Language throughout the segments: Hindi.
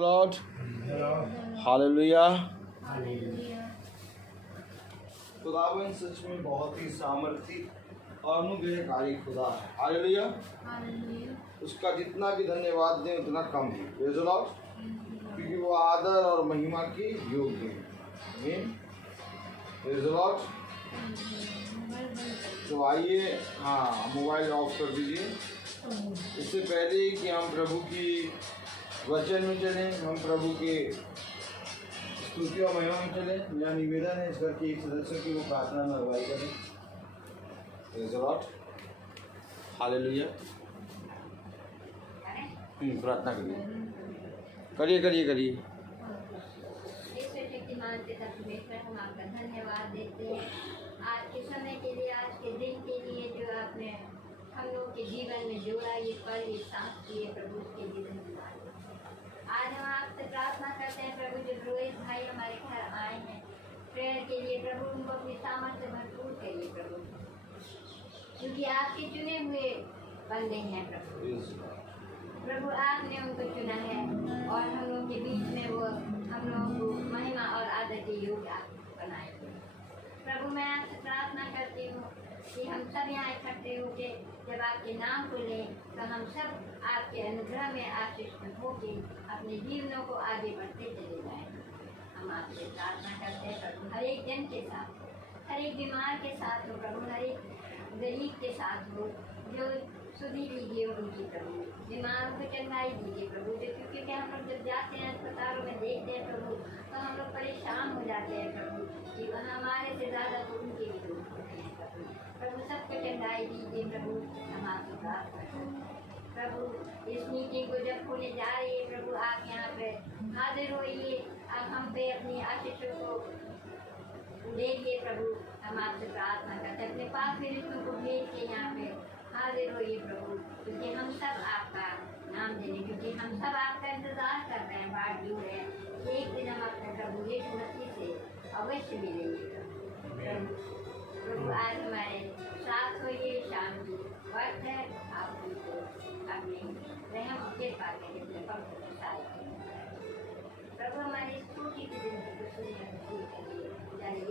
Lord, hallelujah. खुदावन सच में बहुत ही सामर्थी और अनुग्रहकारी खुदा है। हालेलुया। उसका जितना भी धन्यवाद दें उतना कम है। प्रेज़ द लॉर्ड, क्योंकि वो आदर और महिमा के योग्य है। आमीन। Praise the Lord. तो आइए, हाँ, मोबाइल ऑफ कर दीजिए। इससे पहले कि हम प्रभु की वचन में चलें, हम प्रभु के स्तुति और महिमा में चलें, मेरा निवेदन है इस घर के एक सदस्य की वो प्रार्थना में अगुवाई करें। Praise the Lord, hallelujah. प्रार्थना करिए, करिए करिए करिए। हम आपका धन्यवाद देते हैं आज के समय के लिए, आज के दिन के लिए जो आपने हम लोग के जीवन में जोड़ा, ये पल, ये सांस किए प्रभु, उसके लिए धन्यवाद। आज हम आपसे प्रार्थना करते हैं प्रभु, जो रोहित भाई हमारे घर आए हैं प्रेयर के लिए प्रभु, उनको अपनी सामर्थ्य भरपूर करिए प्रभु, क्योंकि आपके चुने हुए बंदे हैं प्रभु। आपने उनको चुना है और हम लोग के बीच में वो हम लोगों को महिमा और आदर के योग्य आप बनाए प्रभु। मैं आपसे प्रार्थना करती हूँ कि हम सब यहाँ इकट्ठे होके जब आपके नाम को लें तो हम सब आपके अनुग्रह में आशीषित होके अपने जीवनों को आगे बढ़ते चले जाएं। हम आपसे प्रार्थना करते हैं प्रभु, हर एक जन के साथ, हर एक बीमार के साथ हो प्रभु, हर एक गरीब के साथ हो, जो सुधी लीजिए उनकी प्रभु, बीमारों को चंगाई दीजिए प्रभु। जो क्योंकि हम लोग जब जाते हैं अस्पतालों में देखते हैं प्रभु, तो हम लोग परेशान हो जाते हैं प्रभु कि वहाँ हमारे से ज़्यादा तो उनके भी लोग होते हैं प्रभु। सबको चंगाई दीजिए प्रभु, हम आपसे प्रार्थना करते प्रभु। इस मीटिंग को जब खोले जा रही है प्रभु, आप यहाँ पे हाजिर होइए, आप हम पे अपनी आशीषों को देखिए प्रभु। हम आपसे प्रार्थना करते हैं, अपने पास में रिश्तों को भेज के यहाँ पे हाजिर होइए प्रभु, क्योंकि हम सब आपका नाम देने, क्योंकि हम सब आपका इंतजार कर रहे हैं, बाट दूर है। एक दिन हम अपने प्रभु यीशु मसीह से अवश्य मिलेंगे प्रभु। आज हमारे साथ होइए, शाम की वक्त है, आप उनको अपने रहम के पाते प्रभु। हमारी छोटी सी जिंदगी को सुनिए,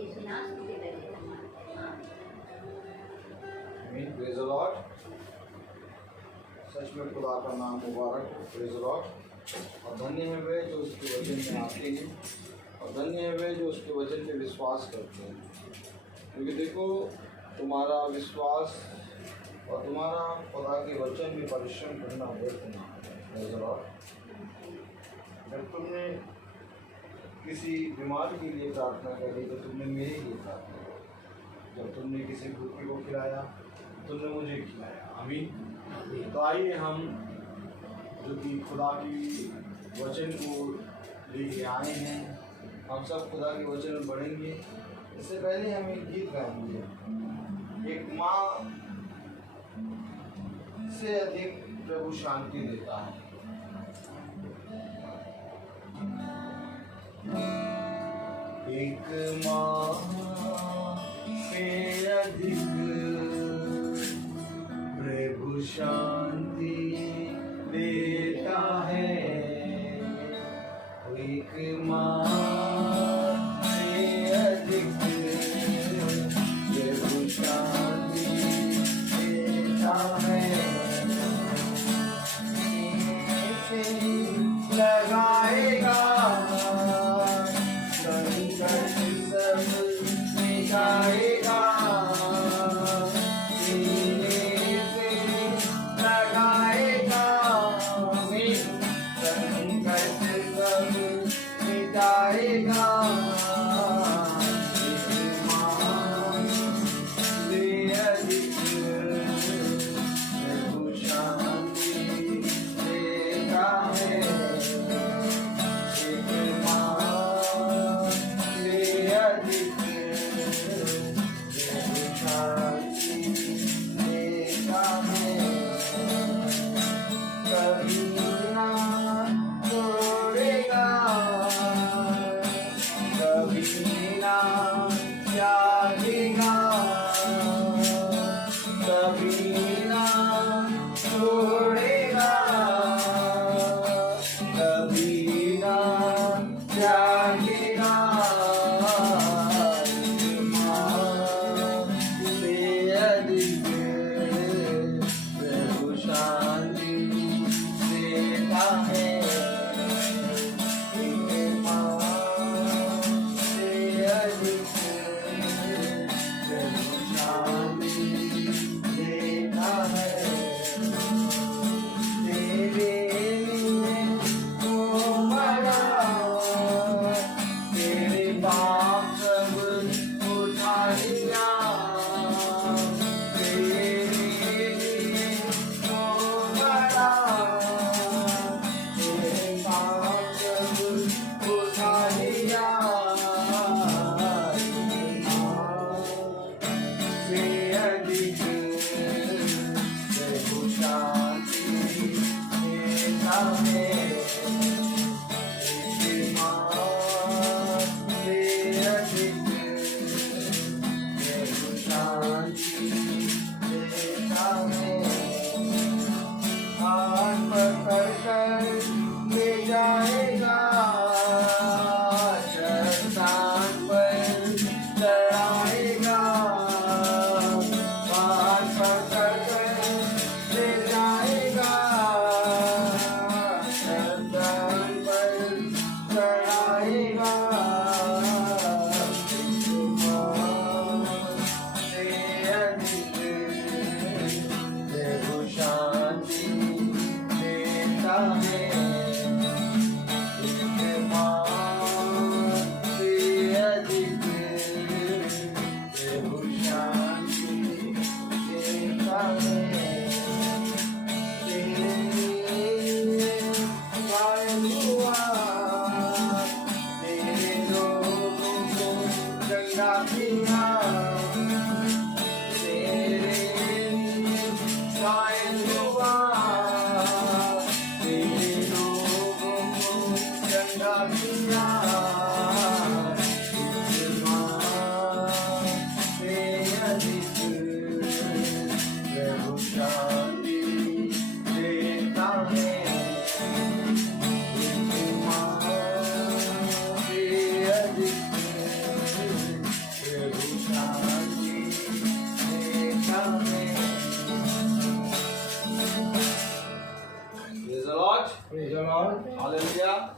यीशु नाम के जरिए प्रेज़ द लॉर्ड। सच में खुदा का नाम मुबारक हो। Praise the Lord. और धन्य है वे जो उसके वचन में आते हैं, और धन्य है वे जो उसके वचन पे विश्वास करते हैं, क्योंकि देखो तुम्हारा विश्वास और तुम्हारा खुदा के वचन में परिश्रम करना व्यर्थ ना है। Praise the Lord. जब तुमने किसी बीमार के लिए प्रार्थना करी तो तुमने मेरे लिए प्रार्थना की, जब तुमने किसी भूखे को खिलाया तुमने मुझे खिलाया। आमीन। तो आइए हम जो कि खुदा की वचन को लेके आए हैं, हम सब खुदा के वचन में बढ़ेंगे। इससे पहले हम एक गीत गाएंगे, एक माँ से अधिक प्रभु शांति देता है। एक माँ से अधिक प्रभु शांति देता है। एक माँ से अधिक प्रभु शांति देता है। लगाएगा संकट सब मिटाएगा, गिरा क्या गिरा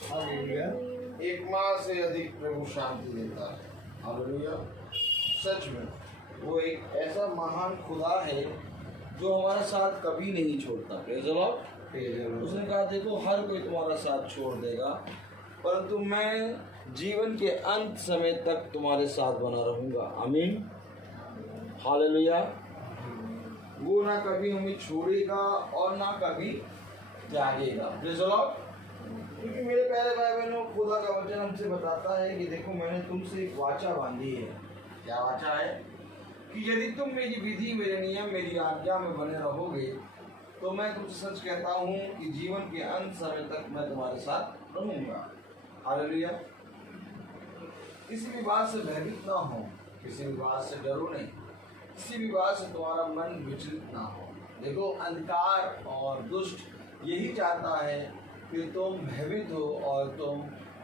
हालेलुया। एक माह से अधिक प्रभु शांति देता है। हालेलुया। सच में वो एक ऐसा महान खुदा है जो हमारा साथ कभी नहीं छोड़ता। Praise the Lord. उसने कहा देखो हर कोई तुम्हारा साथ छोड़ देगा परंतु मैं जीवन के अंत समय तक तुम्हारे साथ बना रहूंगा। आमीन। हालेलुया। वो ना कभी हमें छोड़ेगा और ना कभी त्यागेगा। Praise the Lord. क्योंकि मेरे प्यारे भाई बहनों, खुदा का वचन हमसे बताता है कि देखो मैंने तुमसे एक वाचा बांधी है। क्या वाचा है? कि यदि तुम मेरी विधि, मेरे नियम, मेरी आज्ञा में बने रहोगे तो मैं तुमसे सच कहता हूँ कि जीवन के अंत समय तक मैं तुम्हारे साथ रहूंगा। हालेलुया। किसी भी बात से भयभीत ना हो, किसी भी बात से डरो नहीं, किसी भी बात से तुम्हारा मन विचलित ना हो। देखो अंधकार और दुष्ट यही चाहता है कि तुम भयभीत हो और तुम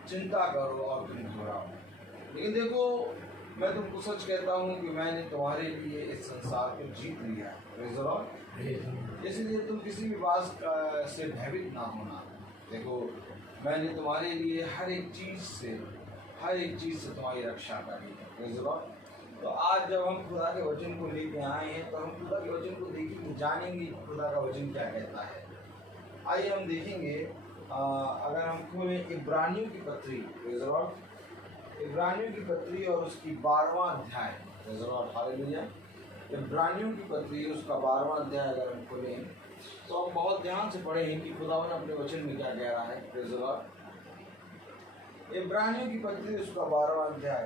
चिंता करो और तुम घबराओ। लेकिन देखो मैं तुमको सच कहता हूँ कि मैंने तुम्हारे लिए इस संसार को जीत लिया है। इसलिए तुम किसी भी बात से भयभीत ना होना। देखो मैंने तुम्हारे लिए हर एक चीज़ से तुम्हारी रक्षा करी है। तो आज जब हम खुदा के वचन को लेके आए हैं तो हम खुदा के वचन को देखेंगे, जानेंगे खुदा का वचन क्या कहता है। आइए हम देखेंगे। अगर हम खोलें इब्रानियों की पत्री, इब्रानियों की पत्री और उसकी 12वां अध्याय। हालेलुया। इब्रानियों की पत्री उसका 12वां अध्याय अगर हम खोलें तो हम बहुत ध्यान से पढ़ें कि खुदावन अपने वचन में क्या कह रहा है। Praise the lord. इब्रानियों की पत्री उसका 12वां अध्याय।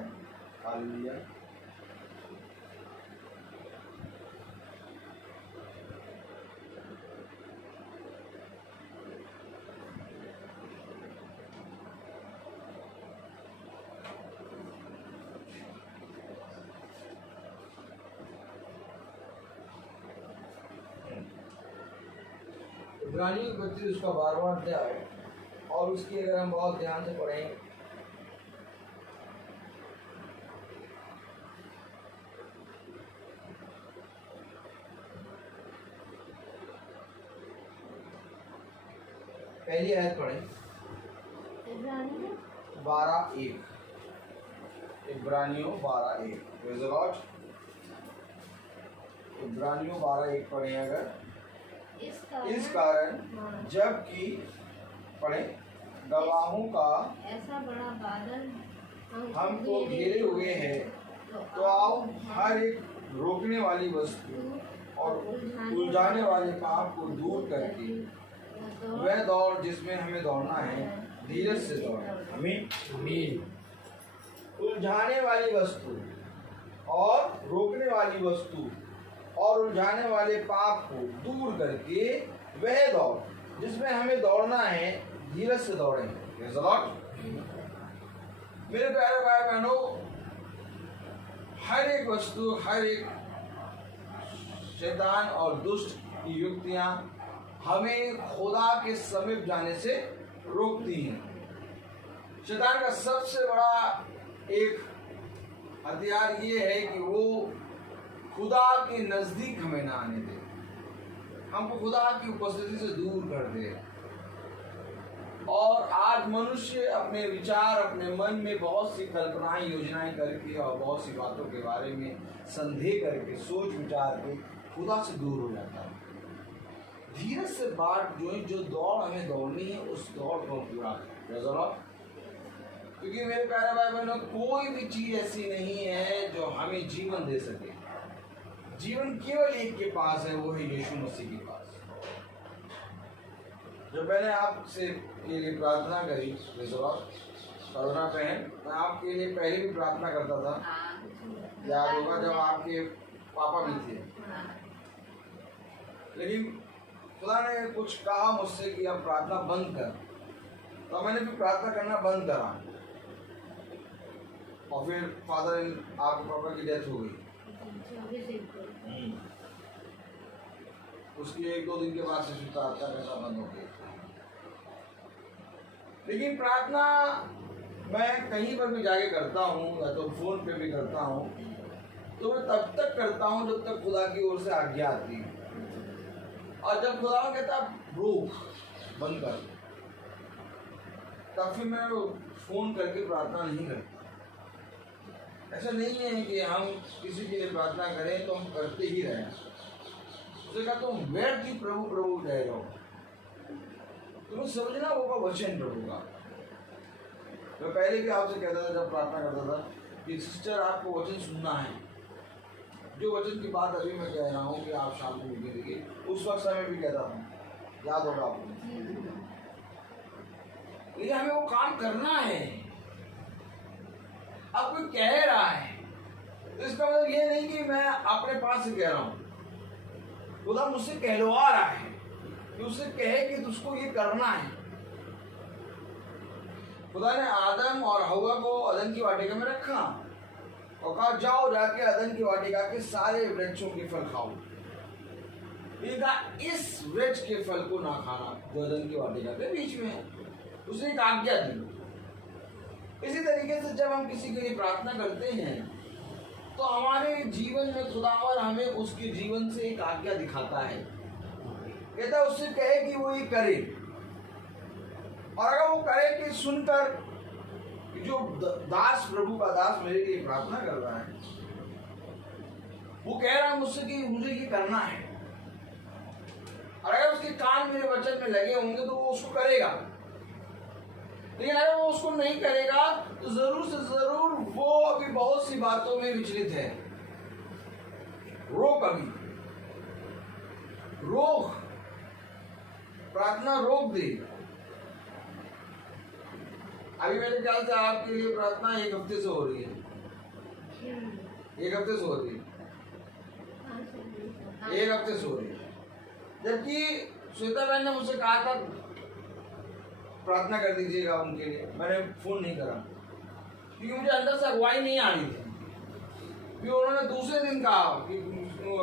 हालेलुया। इब्रानियों की पत्री उसका 12वां अध्याय और उसकी अगर हम बहुत ध्यान से पढ़ें, पहली आयत पढ़ें 12:1, इब्रानियों 12:1, प्रेज़ द लॉर्ड। इब्रानियों 12:1 पढ़ें अगर। इस कारण जबकि पढ़ें गवाहों का ऐसा बड़ा बादल हमको घेरे हुए है, तो आओ हर एक रोकने वाली वस्तु और उलझाने वाले पाप को दूर करके वह दौड़ जिसमें हमें दौड़ना है, धीरज से दौड़ें। आमीन। उलझाने वाली वस्तु और रोकने वाली वस्तु और उलझाने वाले पाप को दूर करके वह दौड़ जिसमें हमें दौड़ना है, धीरज से दौड़ें। Praise the Lord. मेरे प्यारे भाई बहनों, हर एक वस्तु, हर एक शैतान और दुष्ट की युक्तियां हमें खुदा के समीप जाने से रोकती हैं। शैतान का सबसे बड़ा एक हथियार ये है कि वो खुदा के नजदीक हमें ना आने दे, हमको खुदा की उपस्थिति से दूर कर दे। और आज मनुष्य अपने विचार, अपने मन में बहुत सी कल्पनाएं, योजनाएं करके और बहुत सी बातों के बारे में संदेह करके, सोच विचार के खुदा से दूर हो जाता है। धीरज से बात जो दौड़ हमें दौड़नी है, उस दौड़ को पूरा करें। क्योंकि मेरे प्यारे भाई बहनों, कोई भी चीज ऐसी नहीं है जो हमें जीवन दे सके। जीवन केवल एक के पास है, वो है यीशु मसीह के पास। जब मैंने आपसे के लिए प्रार्थना करी करुणा बहन, मैं आपके लिए पहले भी प्रार्थना करता था, याद होगा जब आपके पापा भी थे। लेकिन खुदा ने कुछ कहा मुझसे कि अब प्रार्थना बंद कर, तो मैंने भी प्रार्थना करना बंद करा। और फिर फादर आपके पापा की डेथ हो गई। उसके 1-2 दिन के बाद से फिर प्रार्थना करना बंद हो गई। लेकिन प्रार्थना मैं कहीं पर भी जाके करता हूँ, या तो फोन पे भी करता हूँ, तो मैं तब तक करता हूँ जब तक खुदा की ओर से आज्ञा आती है। और जब खुदा कहता रोक, बंद कर, तब फिर मैं फोन करके प्रार्थना नहीं करता। ऐसा नहीं है कि हम किसी के लिए प्रार्थना करें तो हम करते ही रहें। उसने कहा तुम व्यर्थ ही प्रभु प्रभु कह रहो, तुम्हें समझना होगा वचन प्रभु का। मैं पहले भी आपसे कहता था, जब प्रार्थना करता था, कि सिस्टर आपको वचन सुनना है। जो वचन की बात अभी मैं कह रहा हूँ कि आप शाम को मीटिंग देखिए, उस वक्त समय भी कहता था, याद होगा आपको। लेकिन हमें वो काम करना है। अब कोई कह रहा है तो इसका मतलब ये नहीं कि मैं अपने पास से कह रहा हूँ। खुदा मुझसे कहलवा रहा है कि उससे कहे कि तुझको ये करना है। खुदा ने आदम और हवा को अदन की वाटिका में रखा और कहा जाओ जाके अदन की वाटिका के सारे वृक्षों के फल खाओ। इस वृक्ष के फल को ना खाना जो अदन की वाटिका के बीच में है। उसने एक आज्ञा दी। इसी तरीके से जब हम किसी के लिए प्रार्थना करते हैं तो हमारे जीवन में खुदावर हमें उसके जीवन से एक आज्ञा दिखाता है, कहता है उससे कहे कि वो ये करे। और अगर वो करे कि सुनकर जो दास, प्रभु का दास मेरे लिए प्रार्थना कर रहा है, वो कह रहा है मुझसे कि मुझे ये करना है, और अगर उसके कान मेरे वचन में लगे होंगे तो वो उसको करेगा। लेकिन अगर वो उसको नहीं करेगा तो जरूर से जरूर वो अभी बहुत सी बातों में विचलित है। रोक, अभी रोक, प्रार्थना रोक दे। अभी मेरे ख्याल से आपके लिए प्रार्थना 1 हफ्ते से हो रही है। 1 हफ्ते से हो रही है, 1 हफ्ते से हो रही है। जबकि श्वेता बहन ने मुझसे कहा था प्रार्थना कर दीजिएगा उनके लिए। मैंने फोन नहीं करा क्योंकि मुझे अंदर से अगुवाई नहीं आ रही थी। फिर उन्होंने दूसरे दिन कहा कि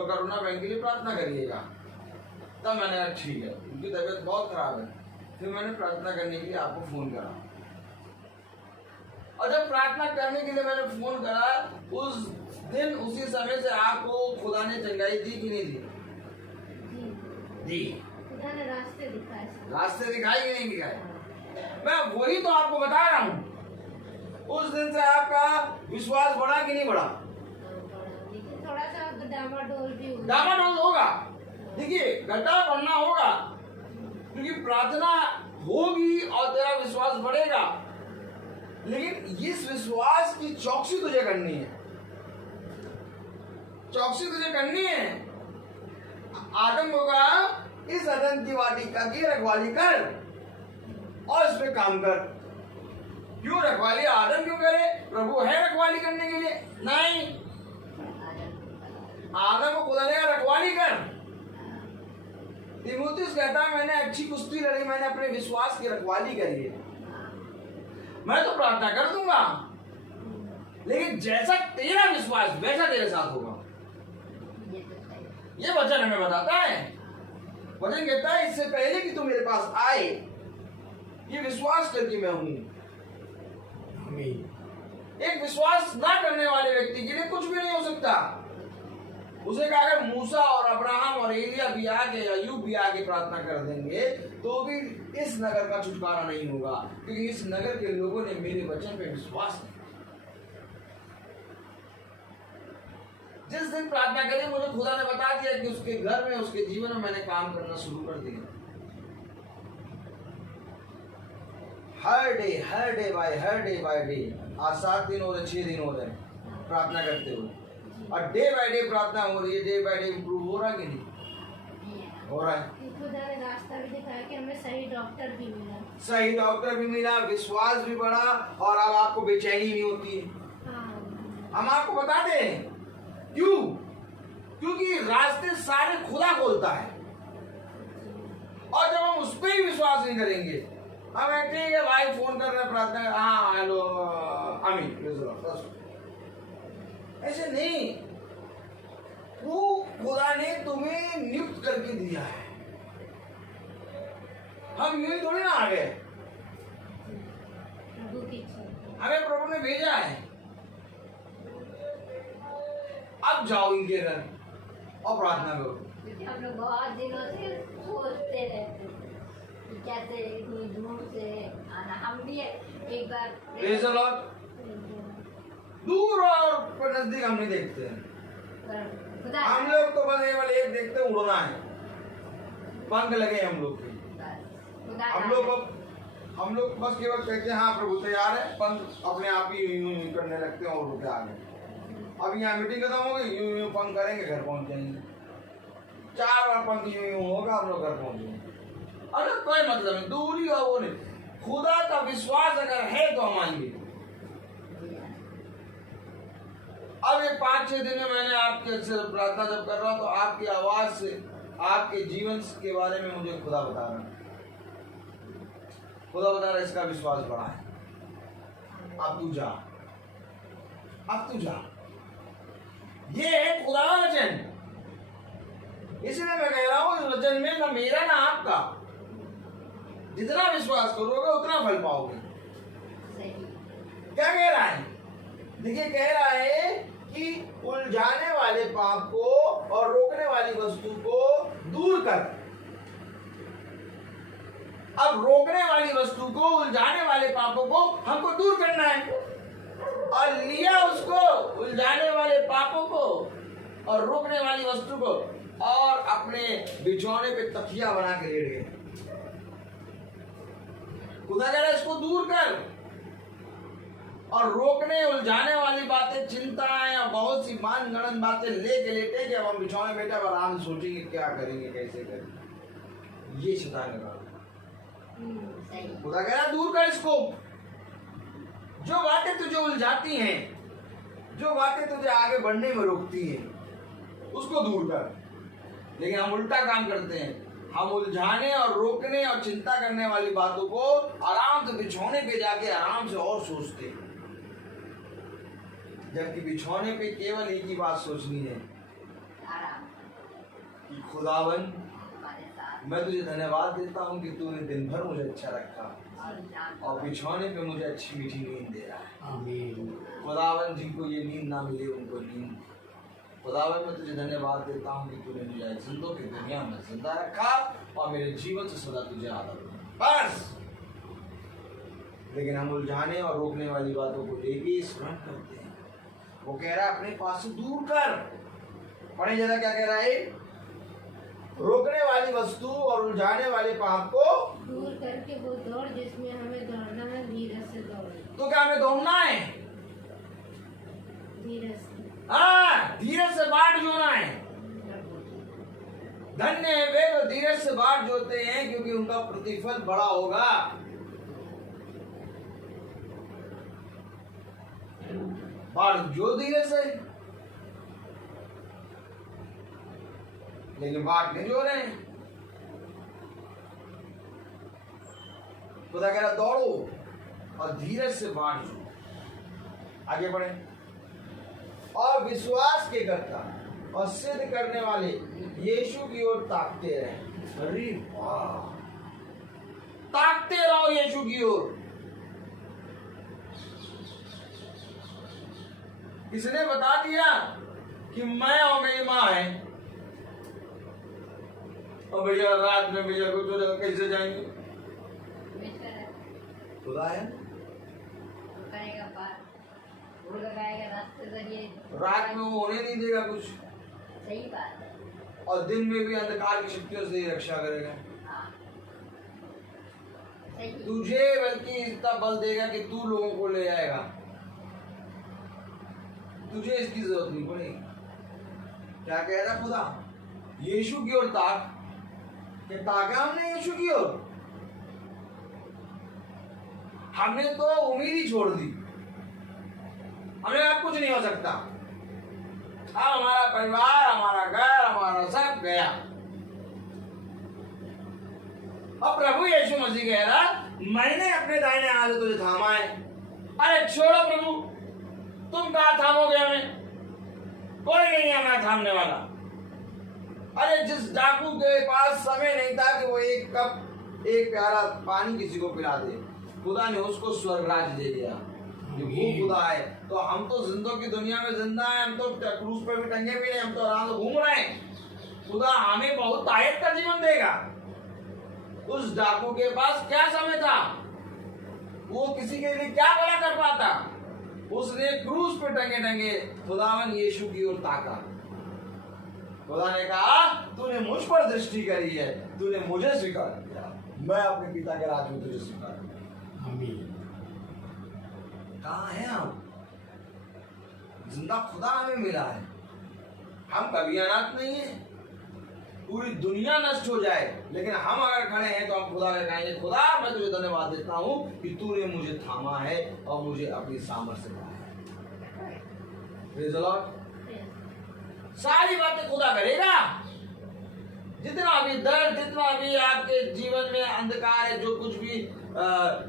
करुणा बहन के लिए प्रार्थना करिएगा। तब मैंने कहा ठीक है, उनकी तबीयत बहुत खराब है। फिर मैंने प्रार्थना करने के लिए आपको फोन करा, और जब प्रार्थना करने के लिए मैंने फोन करा, उस दिन उसी समय से आपको खुदा ने चंगाई दी कि नहीं दी? दी। खुदा ने रास्ते दिखाए, रास्ते दिखाई कि नहीं दिखाए? मैं वही तो आपको बता रहा हूँ। उस दिन से आपका विश्वास बढ़ा कि नहीं बढ़ा? लेकिन थोड़ा सा डामाडोल भी हुआ। डामाडोल होगा, देखिए घटा बढ़ना होगा, क्योंकि प्रार्थना होगी और तेरा विश्वास बढ़ेगा। लेकिन इस विश्वास की चौकसी तुझे करनी है, चौकसी तुझे करनी है। आदम होगा, इस अदन की वाटिका की रखवाली कर और इस पे काम कर। क्यों रखवाली आदम क्यों करे? प्रभु है रखवाली करने के लिए? नहीं, आदम को खुदा ने कहा रखवाली कर। तीमुथियुस कहता है मैंने अच्छी कुश्ती लड़ी, मैंने अपने विश्वास की रखवाली करी है। मैं तो प्रार्थना कर दूंगा, लेकिन जैसा तेरा विश्वास वैसा तेरे साथ होगा। ये वचन हमें बताता है। वचन कहता है इससे पहले कि तू मेरे पास आए, ये विश्वास करके मैं हूं। एक विश्वास ना करने वाले व्यक्ति के लिए कुछ भी नहीं हो सकता। उसे कहा अगर मूसा और अब्राहम और एलिया भी आके, अय्यूब भी आके प्रार्थना कर देंगे तो भी इस नगर का छुटकारा नहीं होगा, क्योंकि इस नगर के लोगों ने मेरे वचन पे विश्वास नहीं। जिस दिन प्रार्थना करी, मुझे खुदा ने बता दिया कि उसके घर में, उसके जीवन में मैंने काम करना शुरू कर दिया। हर डे बाय डे, आज 7 दिन हो रहे, 6 दिन हो रहे प्रार्थना करते हुए, और डे बाय डे प्रार्थना हो रही है। डे बाय डे इम्प्रूव हो रहा कि नहीं हो रहा है? खुदा ने रास्ता भी दिखाया कि हमें सही डॉक्टर भी मिला, सही डॉक्टर भी मिला, विश्वास भी बढ़ा, और अब आपको बेचैनी नहीं होती है। हम आपको बता दें क्यों? क्योंकि रास्ते सारे खुदा खोलता है, और जब हम उस पर ही विश्वास नहीं करेंगे, हम ठीक है भाई फोन कर रहे हैं प्रार्थना, हाँ हेलो आमीन, ऐसे नहीं। वो खुदा ने तुम्हें नियुक्त करके दिया है, हम यूं ही थोड़ी ना आ गए, हमें प्रभु ने भेजा है। अब जाओ इनके घर और प्रार्थना करो। हम लोग बहुत दिनों से सोचते रहते कि कैसे इतनी दूर से आना। हम भी एक बार दूर और नजदीक हम नहीं देखते हैं। हम लोग तो बस एक देखते हैं, उड़ना है, पंख लगे हम लोग के। हम लोग बस केवल कहते हैं हाँ प्रभु तैयार है, पंख अपने आप ही यूं यूं करने लगते हैं और रुके आगे। अब यहाँ मीटिंग खत्म होगी, यूं यूं पंख करेंगे, घर पहुंच जाएंगे। 4 बार पंख यूं यूं होगा, हम लोग घर पहुंच जाएंगे। अरे कोई मतलब नहीं, दूरी और वो नहीं। खुदा का विश्वास अगर है तो हम आएंगे। अब ये 5-6 दिन में मैंने आपके से प्रार्थना जब कर रहा तो आपकी आवाज से, आपके जीवन के बारे में मुझे खुदा बता रहा है, इसका विश्वास बढ़ा है। अब तू जा, ये है खुदा का वचन। इसलिए मैं कह रहा हूं इस वचन में ना मेरा ना आपका, जितना विश्वास करोगे उतना फल पाओगे। क्या कह रहा है? देखिए, कह रहा है कि उलझाने वाले पाप को और रोकने वाली वस्तु को दूर कर। अब रोकने वाली वस्तु को, उलझाने वाले पापों को हमको दूर करना है, और लिया उसको, उलझाने वाले पापों को और रोकने वाली वस्तु को, और अपने बिछौने पे तकिया बना के लेट गए। खुदा कह रहा है इसको दूर कर, और रोकने उलझाने वाली बातें, चिंताएं और बहुत सी मान गणन बातें लेके लेटे कि अब हम बिछौने बैठे अब आराम से सोचेंगे क्या करेंगे, कैसे करेंगे। ये शैतान का खुदा कह रहा है दूर कर इसको। जो बातें तुझे उलझाती हैं, जो बातें तुझे आगे बढ़ने में रोकती हैं, उसको दूर कर। लेकिन हम उल्टा काम करते हैं, हम उलझाने और रोकने और चिंता करने वाली बातों को आराम से बिछौने पे जाके आराम से और सोचते हैं, जबकि बिछौने पे केवल एक ही बात सोचनी है कि खुदावन मैं तुझे धन्यवाद देता हूँ कि तूने दिन भर मुझे अच्छा रखा और बिछौने पे मुझे अच्छी मीठी नींद दे रहा है। आमीन। खुदावन जिनको ये नींद ना मिले उनको नींद। खुदावन मैं तुझे धन्यवाद देता हूँ कि तूने मुझे जिंदों की दुनिया में जिंदा रखा और मेरे जीवन से सदा तुझे आदर बस। लेकिन हम उलझाने और रोकने वाली बातों को लेके स्मरण करते हैं। वो कह रहा है अपने पास से दूर कर। पढ़े जरा क्या कह रहा है? रोकने वाली वस्तु और उलझाने वाले पाप को दूर करके वो दौड़ जिसमें हमें दौड़ना है, धीरज से दौड़े। तो क्या हमें दौड़ना है? धीरज से। हाँ, धीरज से बाट जोना है। धन्य है वे जो धीरज से बाट जोते हैं क्योंकि उनका प्रतिफल बड़ा होगा। बाट जो धीरज से, लेकिन बाट नहीं जो रहे हैं। खुदा कह रहा दौड़ो और धीरज से बाट जो। आगे बढ़े। और विश्वास के करता और सिद्ध करने वाले यीशु की ओर ताकते रहे। अरे वाह, ताकते रहो यीशु की ओर। किसने बता दिया कि मैं और मेरी माँ है? और भैया रात में भैया को तो कैसे जाएंगे? खुदा है, करेगा पार, वो लगाएगा रास्ते जरिए। रात में वो होने नहीं देगा कुछ। सही बात है। और दिन में भी अंधकार की शक्तियों से ही रक्षा करेगा। हाँ, सही। तुझे बल्कि इतना बल देगा कि तू लोगों को ले आएगा। तुझे इसकी जरूरत नहीं पड़ेगी। क्या कह रहा खुदा? यीशु की ओर ताक। कि ताका हमने यीशु की ओर? हमने तो उम्मीद ही छोड़ दी। हमने अब कुछ नहीं हो सकता। अब हमारा परिवार, हमारा घर, हमारा सब गया। अब प्रभु यीशु मसीह कह रहा मैंने अपने दाहिने हाथ से तुझे थामा है। अरे छोड़ो प्रभु, तुम कहाँ थामोगे हमें? कोई नहीं है हमें थामने वाला। अरे जिस डाकू के पास समय नहीं था कि वो एक कप एक प्याला पानी किसी को पिला दे, खुदा ने उसको स्वर्गराज दे दिया। वो खुदा है। तो हम तो जिंदों की दुनिया में जिंदा है। हम तो क्रूज पर भी टंगे भी नहीं, हम तो आराम से घूम रहे हैं। खुदा हमें बहुत आयत का जीवन देगा। उस डाकू के पास क्या समय था? वो किसी के लिए क्या भला कर पाता? उसने क्रूज पे टंगे टंगे खुदावन यीशु की ओर ताका। खुदा ने कहा तूने मुझ पर दृष्टि करी है, तूने मुझे स्वीकार किया, मैं अपने पिता के राज में तुझे स्वीकार किया। आमीन। कहाँ है हम? जिंदा खुदा हमें मिला है। हम कभी अनाथ नहीं है। पूरी दुनिया नष्ट हो जाए लेकिन हम अगर खड़े हैं तो हम खुदा के कहेंगे खुदा मैं तुझे धन्यवाद देता हूँ कि तूने मुझे थामा है और मुझे अपनी सामर्थ्य से बढ़ाया है। Praise the Lord। सारी बातें खुदा करेगा। जितना भी दर्द, जितना भी आपके जीवन में अंधकार है, जो कुछ भी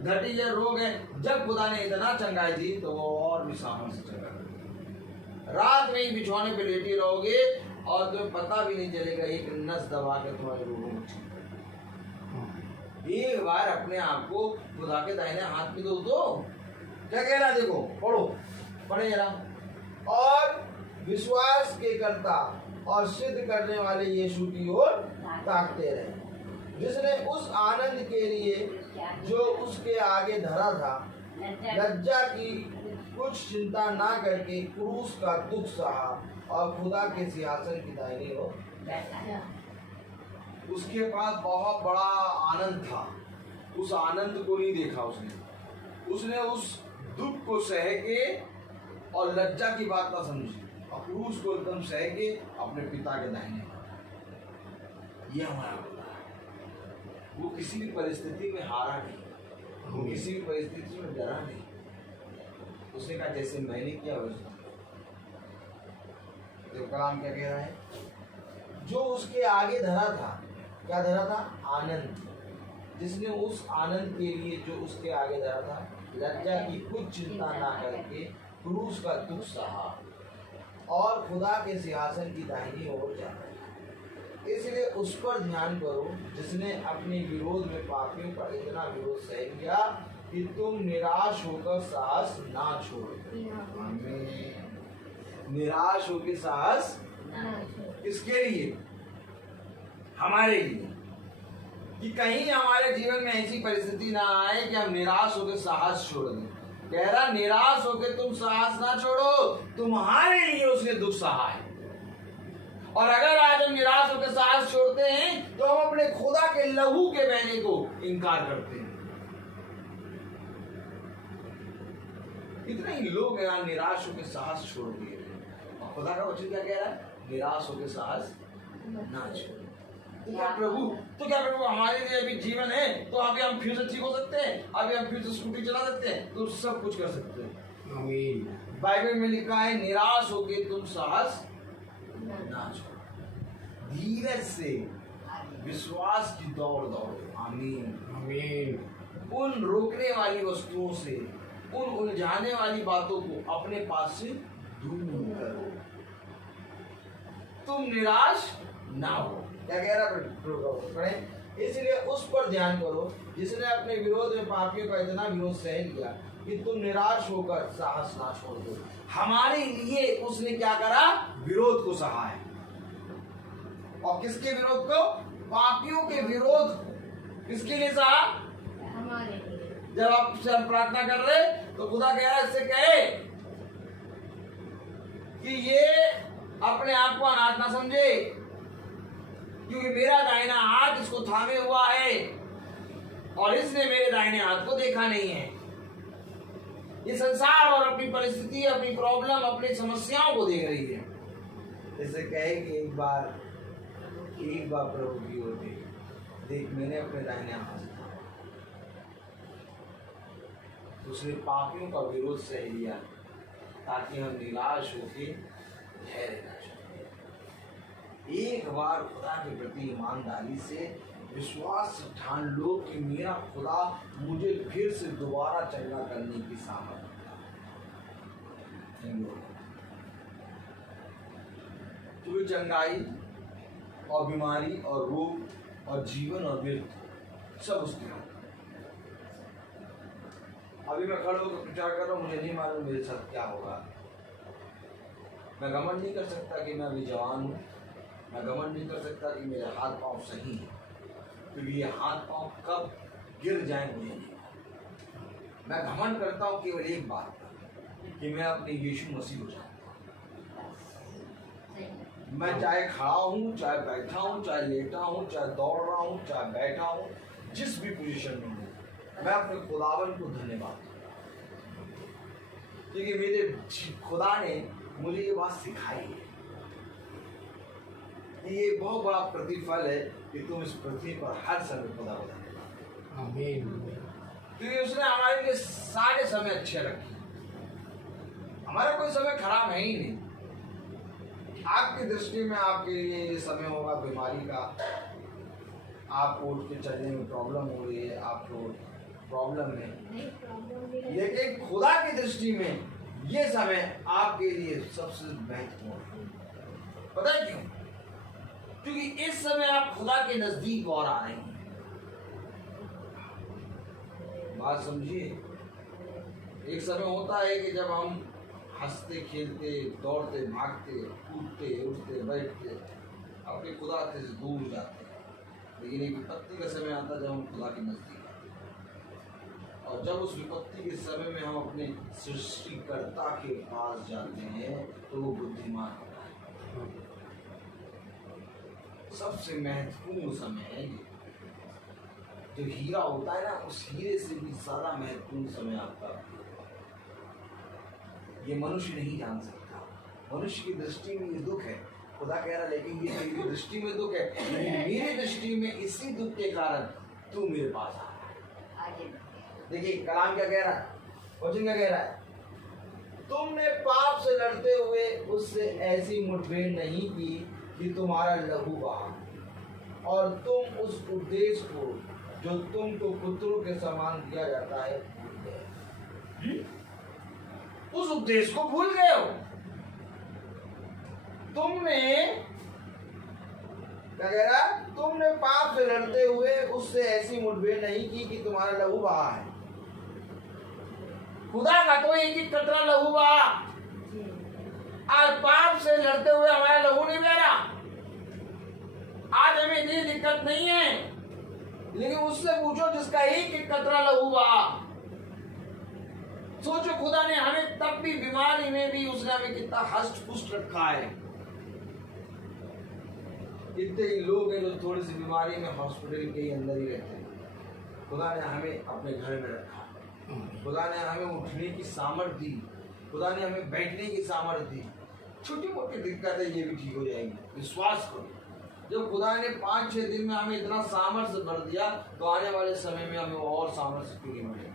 घटीले रोग है, जब खुदा ने इतना चंगाई दी तो वो और भी सामर्थ्य से चंगा करेगा। रात में ही बिछौने पे लेटी रहोगे और तुम्हें पता भी नहीं चलेगा एक नस दबा के तुम्हारे रोगों में एक बार अपने आप को खुदा के दाहिने हाथ में दो। क्या कह रहा देखो, पढ़ो, पढ़े जरा। और विश्वास के करता और सिद्ध करने वाले यीशु की ओर ताकते रहे, जिसने उस आनंद के लिए जो उसके आगे धरा था लज्जा की कुछ चिंता ना करके क्रूस का दुख सहा और खुदा के सिंहासन की दाहिनी ओर बैठा। उसके पास बहुत बड़ा आनंद था। उस आनंद को नहीं देखा उसने उस दुख को सह के और लज्जा की बात ना समझी और क्रूस को एकदम सह के अपने पिता के दाहिने। ये हमारा खुदा है। वो किसी भी परिस्थिति में हारा नहीं, वो किसी भी परिस्थिति में डरा नहीं। उसने कहा जैसे मैंने किया वैसे। जो कलाम क्या कह रहा है? जो उसके आगे धरा था, क्या धरा था? आनंद। जिसने उस आनंद के लिए जो उसके आगे धरा था लज्जा की कुछ चिंता ना करके क्रूस का दुख सहा और खुदा के सिंहासन की दाहिनी ओर जा रहा है। इसलिए उस पर ध्यान करो जिसने अपने विरोध में पापियों का इतना विरोध सह लिया कि तुम निराश होकर साहस ना छोड़ो। आमीन। निराश होकर साहस किसके लिए? हमारे लिए, कि कहीं हमारे जीवन में ऐसी परिस्थिति ना आए कि हम निराश होकर साहस छोड़ दें। कह रहा निराश होकर तुम साहस ना छोड़ो, तुम्हारे लिए उसने दुख सहा है। और अगर आज हम निराश होकर साहस छोड़ते हैं तो हम अपने खुदा के लहू के बहने को इनकार करते हैं। कितने ही लोग हैं निराश होकर साहस छोड़ दिए, और खुदा का वचन क्या कह रहा है? निराश होकर साहस ना छोड़ो। तो क्या प्रभु हमारे लिए अभी जीवन है तो अभी हम फिर से ठीक हो सकते हैं, अभी हम फिर से स्कूटी चला सकते हैं, तो सब कुछ कर सकते हैं। आमीन। बाइबल में लिखा है निराश होकर तुम साहस ना छोड़ो, धीरज से विश्वास की दौड़ दौड़ो। आमीन आमीन। उन रोकने वाली वस्तुओं से, उन उलझाने वाली बातों को अपने पास से दूर करो, तुम निराश ना हो। क्या कह रहा है? इसलिए उस पर ध्यान करो जिसने अपने विरोध में पापियों का इतना विरोध सह लिया कि तुम निराश होकर साहस ना छोड़ दो। हमारे लिए उसने क्या करा? विरोध को सहा है। और किसके विरोध को? पापियों के विरोध को। किसके लिए सहा? हमारे लिए। जब आपसे हम प्रार्थना कर रहे तो खुदा कह रहा है, इससे कहे कि ये अपने आप को अनाथ ना समझे, क्योंकि मेरा दाहिना हाथ इसको थामे हुआ है और इसने मेरे दाहिने हाथ को देखा नहीं है। ये संसार और अपनी परिस्थिति, अपनी प्रॉब्लम, अपनी समस्याओं को देख रही है। जैसे कहे कि एक बार प्रभु की ओर देख, मैंने अपने दाहिने हाथ उसने पापियों का विरोध सह लिया ताकि हम निराश होकर धैर्य न छोड़ें। एक बार खुदा के प्रति ईमानदारी से विश्वास से ठान लो कि मेरा खुदा मुझे फिर से दोबारा चंगा करने की सामर्थ है। तो चंगाई और बीमारी और रोग और जीवन और मृत्यु सब उसके हाथ। अभी मैं खड़े होकर प्रचार कर रहा हूँ, मुझे नहीं मालूम मेरे साथ क्या होगा। मैं घमंड नहीं कर सकता कि मैं अभी जवान हूँ, मैं घमंड नहीं कर सकता कि मेरे हाथ पांव सही हैं, क्योंकि ये हाथ पांव कब गिर जाए मुझे नहीं। मैं घमंड करता हूँ केवल एक बात कि मैं अपने यीशु मसीह हो जाऊँ। मैं चाहे खड़ा हूँ, चाहे बैठा हूँ, चाहे लेटा हूँ, चाहे दौड़ रहा हूँ, चाहे बैठा हूँ, जिस भी पोजीशन में हूँ, मैं अपने खुदावन को धन्यवाद दूँ, क्योंकि मेरे खुदा ने मुझे ये बात सिखाई है कि ये बहुत बड़ा प्रतिफल है कि तुम इस पृथ्वी पर हर समय खुदा को धन्यवाद। आमीन। क्योंकि उसने हमारे लिए सारे समय अच्छे रखे, हमारा कोई समय खराब है ही नहीं। आपकी दृष्टि में आपके लिए ये समय होगा बीमारी का, आपको उठ के चलने में प्रॉब्लम हो रही है, आपको प्रॉब्लम है, लेकिन खुदा की दृष्टि में ये समय आपके लिए सबसे महत्वपूर्ण है। पता है क्यों? क्योंकि इस समय आप खुदा के नजदीक और आ रहे हैं। बात समझिए। एक समय होता है कि जब हम हंसते खेलते दौड़ते भागते कूदते उठते बैठते अपने खुदा से दूर जाते हैं, लेकिन एक विपत्ति का समय आता है जब हम खुदा के नजदीक आते हैं। और जब उस विपत्ति के समय में हम अपने सृष्टिकर्ता के पास जाते हैं तो वो बुद्धिमान होता है। सबसे महत्वपूर्ण समय है जो हीरा होता है ना, उस हीरे से भी ज्यादा महत्वपूर्ण समय आपका ये मनुष्य नहीं जान सकता। मनुष्य की दृष्टि में ये दुख है, खुदा कह रहा लेकिन ये मेरी दृष्टि में दुख है, मेरी दृष्टि में इसी दुख के कारण तू मेरे पास आ रहा है। देखिए कलाम क्या कह रहा है, वचन क्या कह रहा है? तुमने पाप से लड़ते हुए उससे ऐसी मुठभेड़ नहीं की कि तुम्हारा लहू बहा, और तुम उस उद्देश्य को जो तुमको पुत्रों के समान दिया जाता है भूल गए। उस उद्देश्य को भूल गए हो। क्या कह रहा है? तुमने पाप से लड़ते हुए उससे ऐसी मुठभेड़ नहीं की कि तुम्हारा लहू बहा है। खुदा का तो एक ही कतरा लहू बहा, और पाप से लड़ते हुए हमारा लहू नहीं बह रहा। आज हमें इतनी दिक्कत नहीं है, लेकिन उससे पूछो जिसका एक कतरा लहू बहा। सोचो खुदा ने हमें तब भी बीमारी में भी उसने हमें कितना हष्ट पुष्ट रखा है। कितने ही लोग हैं जो थोड़ी सी बीमारी में हॉस्पिटल के अंदर ही रहते हैं। खुदा ने हमें अपने घर में रखा, खुदा ने हमें उठने की सामर्थ्य दी, खुदा ने हमें बैठने की सामर्थ्य दी। छोटी मोटी दिक्कतें ये भी ठीक हो जाएंगी, विश्वास करो। जब खुदा ने 5-6 दिन में हमें इतना सामर्थ्य भर दिया, तो आने वाले समय में हमें और सामर्थ्य क्यों नहीं मिलेगा।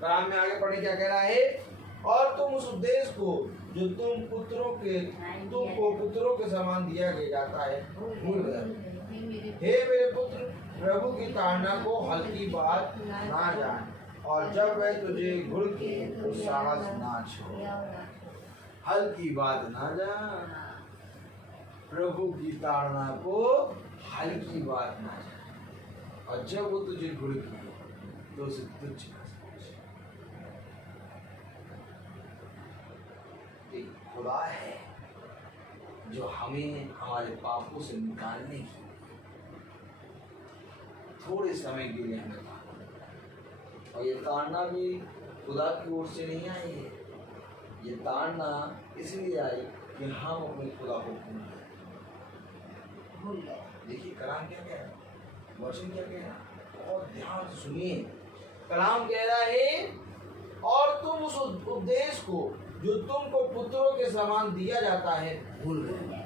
कलाम में आगे पढ़े क्या कह रहा है? और तुम उस उद्देश्य को जो तुमको पुत्रों के समान दिया गया जाता है भूल गए। हे मेरे पुत्र, प्रभु की ताड़ना को हल्की बात ना जान, और जब वह तुझे घुड़के तो साहस ना छोड़। हल्की बात ना जान, प्रभु की ताड़ना को हल्की बात ना जान, और जब वो तुझे घुड़के तो उसे तुच्छ ना समझ। एक खुदा है जो हमें हमारे पापों से निकालने की थोड़े समय के लिए हमें ताड़ना, और ये ताड़ना भी खुदा की ओर से नहीं आई है। ये ताड़ना इसलिए आई कि हम अपने खुदा को भूल गए। देखिए कलाम क्या कह रहा है, वचन क्या कह रहा है, और ध्यान से सुनिए। कलाम कह रहा है, और तुम उस उद्देश्य को जो तुमको पुत्रों के समान दिया जाता है भूल गए।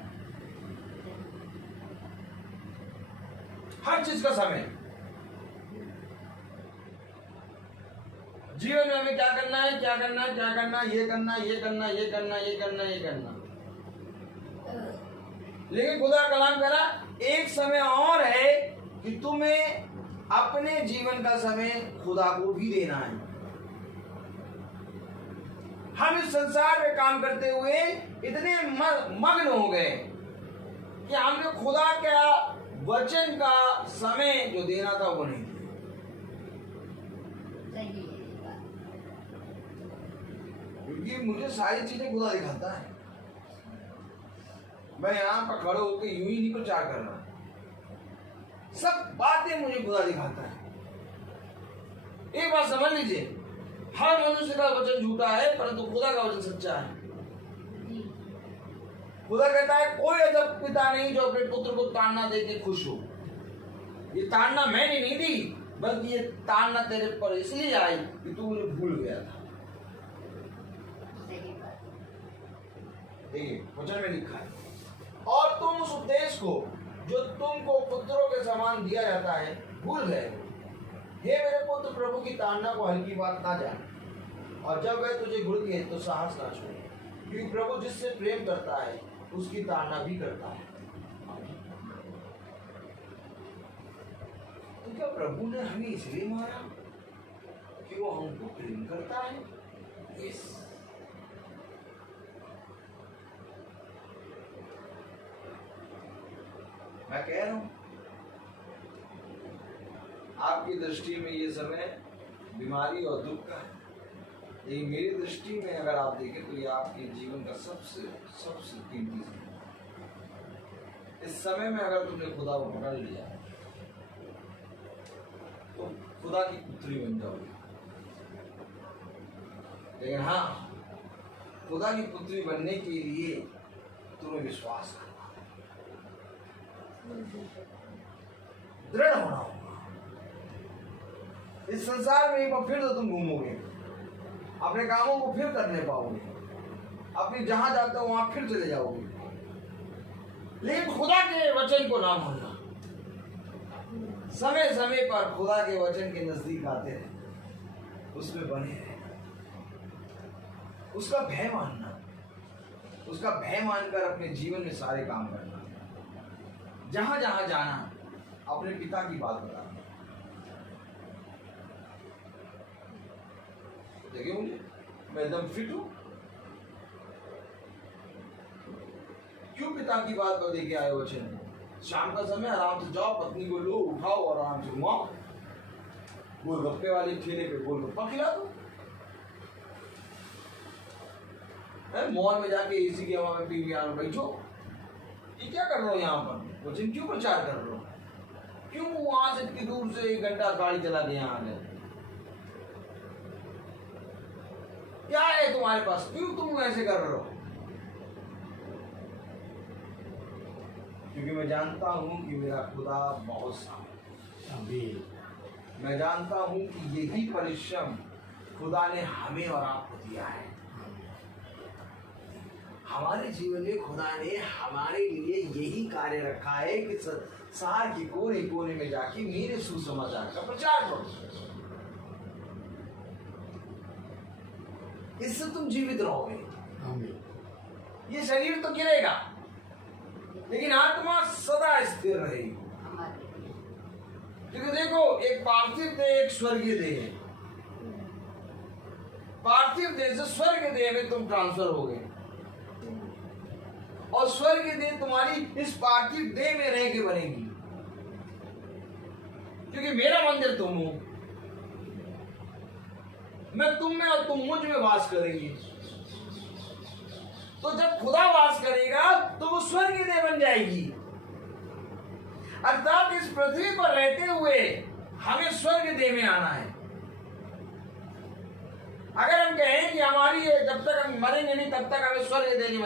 हर चीज का समय, जीवन में हमें क्या करना है, क्या करना है, क्या करना है, ये करना, ये करना, ये करना, ये करना, ये करना। लेकिन खुदा कलाम कह रहा एक समय और है कि तुम्हें अपने जीवन का समय खुदा को भी देना है। हम इस संसार में काम करते हुए इतने मग्न हो गए कि हमने खुदा का वचन का समय जो देना था वो नहीं दिया। क्योंकि मुझे सारी चीजें खुदा दिखाता है। मैं यहाँ पर खड़े होकर यूं ही नहीं प्रचार कर रहा, सब बातें मुझे खुदा दिखाता है। एक बात समझ लीजिए, हर मनुष्य का वचन झूठा है, परंतु खुदा का वचन सच्चा है। खुदा कहता है कोई ऐसा पिता नहीं जो अपने पुत्र को ताड़ना दे के खुश हो। ये ताड़ना मैंने नहीं दी, बल्कि ये ताड़ना तेरे पर इसलिए आई कि तू मुझे भूल गया था। देखिए वचन में लिखा है, और तुम उस उद्देश्य को जो तुमको पुत्रों के समान दिया जाता है भूल गए। हे मेरे पुत्र, प्रभु की ताड़ना को हल्की बात ना जान, और जब वह तुझे घुड़के तो साहस ना छोड़े, क्योंकि प्रभु जिससे प्रेम करता है उसकी ताड़ना भी करता है। तो क्या प्रभु ने हमें इसलिए मारा कि वो हमको प्रेम करता है? यस। मैं कह रहा हूं आपकी दृष्टि में ये समय बीमारी और दुख का है, लेकिन मेरी दृष्टि में अगर आप देखें तो ये आपके जीवन का सबसे कीमती समय। इस समय में अगर तुमने खुदा को पकड़ लिया तो खुदा की पुत्री बन जाओगे। लेकिन हाँ, खुदा की पुत्री बनने के लिए तुम्हें विश्वास करना, दृढ़ होना होगा। इस संसार में एक बार फिर तो तुम घूमोगे, अपने कामों को फिर करने पाओगे, अपनी जहां जाते हो वहां फिर चले जाओगे, लेकिन खुदा के वचन को ना भूलना। समय समय पर खुदा के वचन के नजदीक आते रहे, उसमें बने रहे, उसका भय मानना, उसका भय मानकर अपने जीवन में सारे काम करना, जहां जहां जाना अपने पिता की बात बताना। देखिए मुझे, मैं एकदम फिट हूं, क्यों पिता की बात को लेके आए वचन? शाम का समय आराम से जाओ, पत्नी को लो, उठाओ और आराम से घुमाओ, गोलगप्पे वाले ठेले पे गोलगप्पा खिला दो, मॉल में जाके एसी की हवा में टीवी आने बैठो। ये क्या कर रहे हो यहाँ पर? वचन क्यों प्रचार कर रहे हो? क्यों वहां से इतनी दूर से 1 घंटा गाड़ी चला के यहाँ आ गए? क्या है तुम्हारे पास? क्यों तुम ऐसे कर रहे हो? क्योंकि मैं जानता हूं कि मेरा खुदा बहुत सामर्थ्य है। मैं जानता हूं कि यही परिश्रम खुदा ने हमें और आपको दिया है। हमारे जीवन में खुदा ने हमारे लिए यही कार्य रखा है कि संसार के कोने कोने में जाके मेरे सुसमाचार का प्रचार करो। इससे तुम जीवित रहोगे। ये शरीर तो गिरेगा, लेकिन आत्मा सदा स्थिर रहेगी। क्योंकि देखो, एक पार्थिव देह, एक स्वर्गीय देह है। पार्थिव देह से स्वर्गीय देह में तुम ट्रांसफर हो गए, और स्वर्गीय देह तुम्हारी इस पार्थिव देह में रह के बनेगी। क्योंकि मेरा मंदिर तुम हो, मैं तुम में और तुम मुझ में वास करेंगे। तो जब खुदा वास करेगा तो वो स्वर्गीय देह बन जाएगी। अर्थात इस पृथ्वी पर रहते हुए हमें स्वर्गीय देह में आना है। अगर हम कहें कि हमारी जब तक हम मरेंगे नहीं तब तक हमें स्वर्गीय देह नहीं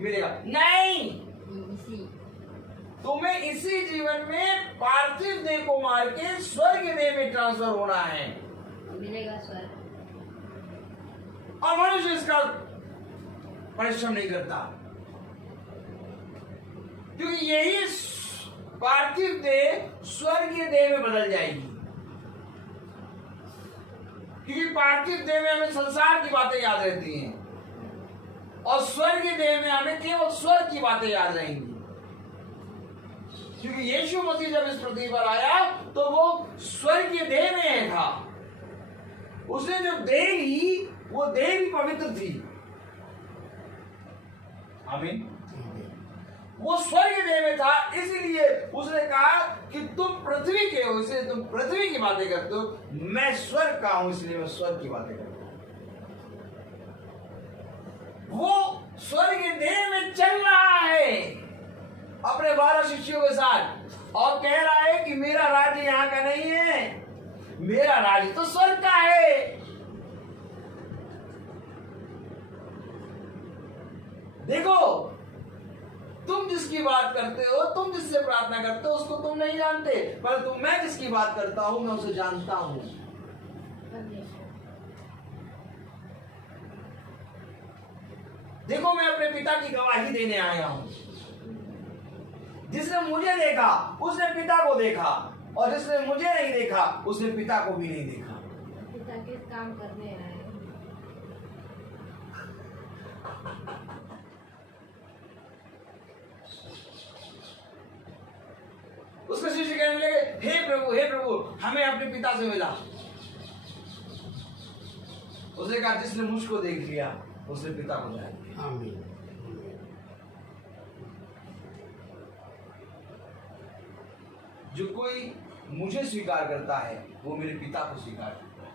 मिलेगा, नहीं, तुम्हें इसी जीवन में पार्थिव देह को मार के स्वर्गीय देह में ट्रांसफर होना है, मिलेगा स्वर्ग। और मनुष्य इसका परिश्रम नहीं करता, क्योंकि यही पार्थिव देह स्वर्गीय देह में बदल जाएगी। क्योंकि पार्थिव देह में हमें संसार की बातें याद रहती हैं, और स्वर्गीय देह में हमें केवल स्वर्ग की बातें याद रहेंगी। क्योंकि यीशु मसीह जब इस पृथ्वी पर आया तो वो स्वर्गीय देह में था। उसने जो देह ली वो देह भी पवित्र थी। आमीन। वो स्वर्गीय देह में था, इसीलिए उसने कहा कि तुम पृथ्वी के हो, इसलिए तुम पृथ्वी की बातें करते हो, मैं स्वर्ग का हूं इसलिए मैं स्वर्ग की बातें करता हूं। वो स्वर्गीय देह में चल रहा है अपने 12 शिष्यों के साथ, और कह रहा है कि मेरा राज्य यहां का नहीं है, मेरा राज्य तो स्वर्ग का है। देखो, तुम जिसकी बात करते हो, तुम जिससे प्रार्थना करते हो, उसको तुम नहीं जानते, परंतु मैं जिसकी बात करता हूं मैं उसे जानता हूं। देखो, मैं अपने पिता की गवाही देने आया हूं। जिसने मुझे देखा उसने पिता को देखा, और जिसने मुझे नहीं देखा उसने पिता को भी नहीं देखा। पिता के काम करने आए। उसके शिष्य कहने लगे, हे प्रभु हमें अपने पिता से मिला। उसने कहा, जिसने मुझको देख लिया उसने पिता को जान लिया। आमीन। जो कोई मुझे स्वीकार करता है वो मेरे पिता को स्वीकार करता है,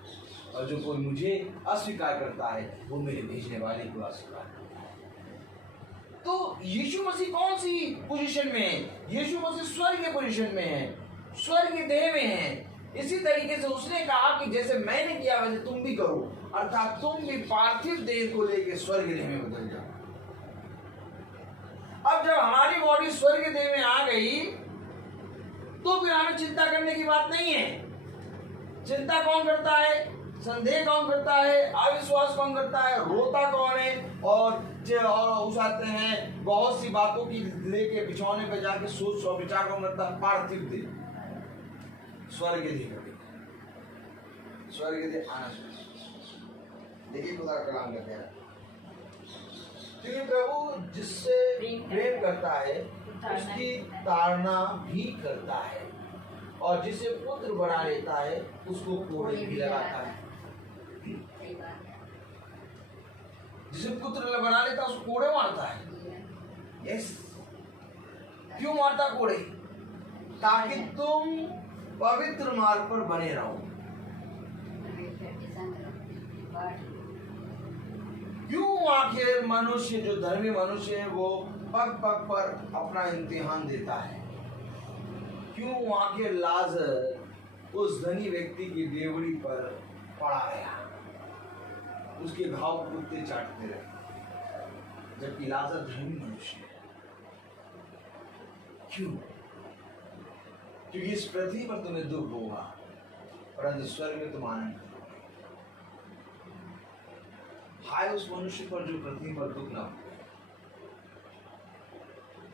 और जो कोई मुझे अस्वीकार करता है वो मेरे भेजने वाले को अस्वीकार करता है। तो यीशु मसीह कौन सी पोजीशन में है? यीशु मसीह स्वर्ग के पोजीशन में है, स्वर्ग के देह में है। इसी तरीके से उसने कहा कि जैसे मैंने किया वैसे तुम भी करो, अर्थात तुम भी पार्थिव देह को लेकर स्वर्ग देह में बदल जाओ। अब जब हमारी बॉडी स्वर्ग देह में आ गई तो फिर हमें चिंता करने की बात नहीं है। चिंता कौन करता है? संदेह कौन करता है? अविश्वास कौन करता है? रोता कौन है? और उठाते हैं बहुत सी बातों की लेके बिछौने पे जाके सोच और विचार कौन करता है? पार्थिव देह, स्वर्ग देह, स्वर्ग देह आना चाहिए। देखिए खुदा का कलाम कहते हैं, क्योंकि प्रभु जिससे प्रेम करता है उसकी ताड़ना भी करता है, और जिसे पुत्र बना लेता है उसको कोड़े भी लगाता है। जिसे पुत्र बना लेता है उसको कोड़े मारता है। यस, क्यों मारता कोड़े? ताकि तुम पवित्र मार्ग पर बने रहो। परमेश्वर के संग रहो, बात क्यों आखिर मनुष्य, जो धर्मी मनुष्य है, वो पग पग पर अपना इम्तिहान देता है? क्यों आखिर लाजर उस धनी व्यक्ति की देवड़ी पर पड़ा गया, उसके घाव कुत्ते चाटते रहे, जबकि लाजर धर्मी मनुष्य है? क्यों? क्योंकि इस पृथ्वी पर तुम्हें दुख होगा, परंतु स्वर्ग में तुम आनंद करोगे। हाय उस मनुष्य पर जो पृथ्वी पर दुख ना हो।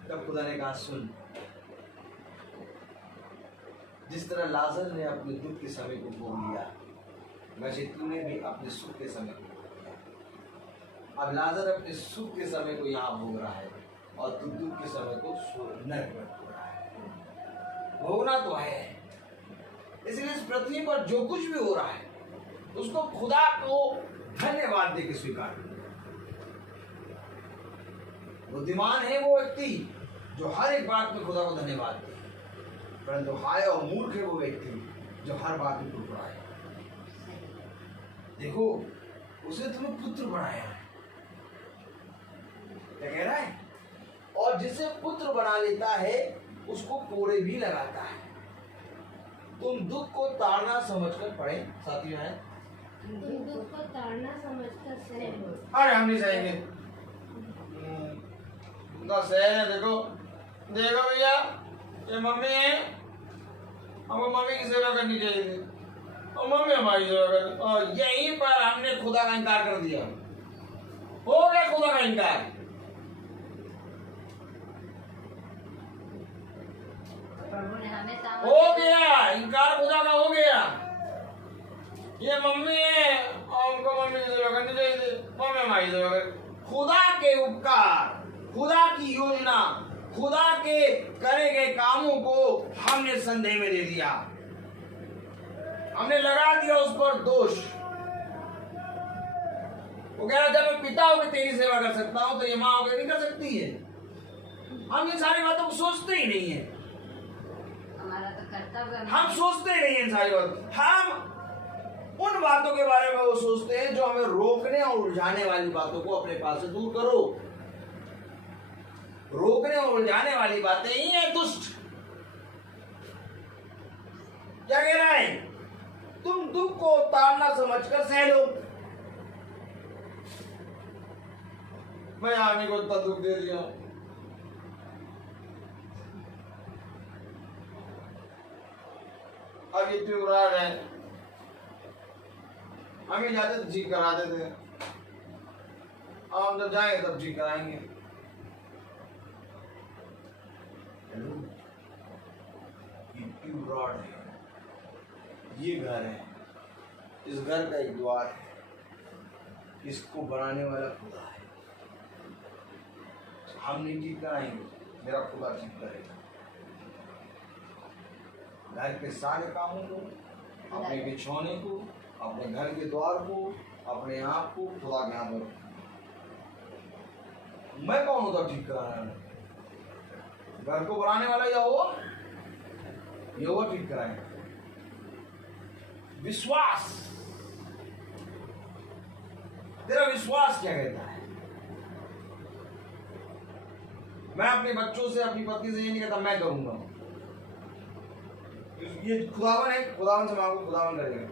तब खुदा ने कहा, सुन, जिस तरह लाजर ने अपने दुख के समय को भोग लिया, वैसे तूने भी अपने सुख के समय को भोग लिया। अब लाजर अपने सुख के समय को यहाँ भोग रहा है और तू दुख के समय को नरक में भोग रहा है। भोगना तो है। इसलिए इस पृथ्वी पर जो कुछ भी हो रहा है, उसको खुदा को धन्यवाद देके स्वीकार करो। बुद्धिमान है वो व्यक्ति जो हर एक बात में खुदा को धन्यवाद दे, परंतु हाय और मूर्ख है वो व्यक्ति जो हर बात में कुड़कुड़ाए। देखो, उसे तुम्हें पुत्र बनाया है, क्या कह रहा है? और जिसे पुत्र बना लेता है उसको कोड़े भी लगाता है। तुम दुख को ताड़ना समझकर पढ़े साथियों हैं। तुम दुख को ताड़ना समझकर सहो। अरे हम नहीं सहेंगे, देखो देखो भैया, ये मम्मी है, हमको मम्मी की सेवा करनी चाहिए थी और मम्मी हमारी सेवा कर, और यहीं पर हमने खुदा का इनकार कर दिया। हो गया खुदा का इनकार। प्रभु ने हमें हो गया इनकार, खुदा का हो गया। ये मम्मी है और उनको मम्मी की सेवा करनी चाहिए थी, मम्मी हमारी सेवा कर। खुदा के उपकार, खुदा की योजना, खुदा के करे गए कामों को हमने संदेह में दे दिया, हमने लगा दिया उस पर दोष। वो कह रहा, जब मैं पिता होकर तेरी सेवा कर सकता हूं तो ये माँ होकर नहीं कर सकती है। हम इन सारी बातों को सोचते ही नहीं है। हमारा तो कर्तव्य, हम सोचते ही नहीं है इन सारी बातों। हम उन बातों के बारे में वो सोचते हैं जो हमें रोकने और उलझाने वाली बातों को अपने पास से दूर करो। रोकने और उलझाने वाली बातें ही है दुष्ट। क्या कह रहा है? तुम दुख को ताड़ना समझकर सह लो। मैं आने को इतना दुख दे दिया, अब ये ट्यूबराड है, हम ही जाते तो ठीक करा देते, अब हम जब जाएंगे तब ठीक कराएंगे। ये ट्यूबराड है, ये घर है, इस घर का एक द्वार है, इसको बनाने वाला खुदा है। हम नहीं ठीक कराएंगे, मेरा खुदा ठीक करेगा। घर के सारे कामों को, अपने बिछौने को, अपने घर के द्वार को, अपने आप को खुदा के हाथ में रखो। मैं कौन होता ठीक कराने? घर को बनाने वाला यहोवा ठीक कराएगा। विश्वास, तेरा विश्वास क्या कहता है? मैं अपने बच्चों से, अपनी पत्नी से ये नहीं कहता मैं करूंगा। ये खुदावन है, खुदावन से मांगो, खुदावन करेगा।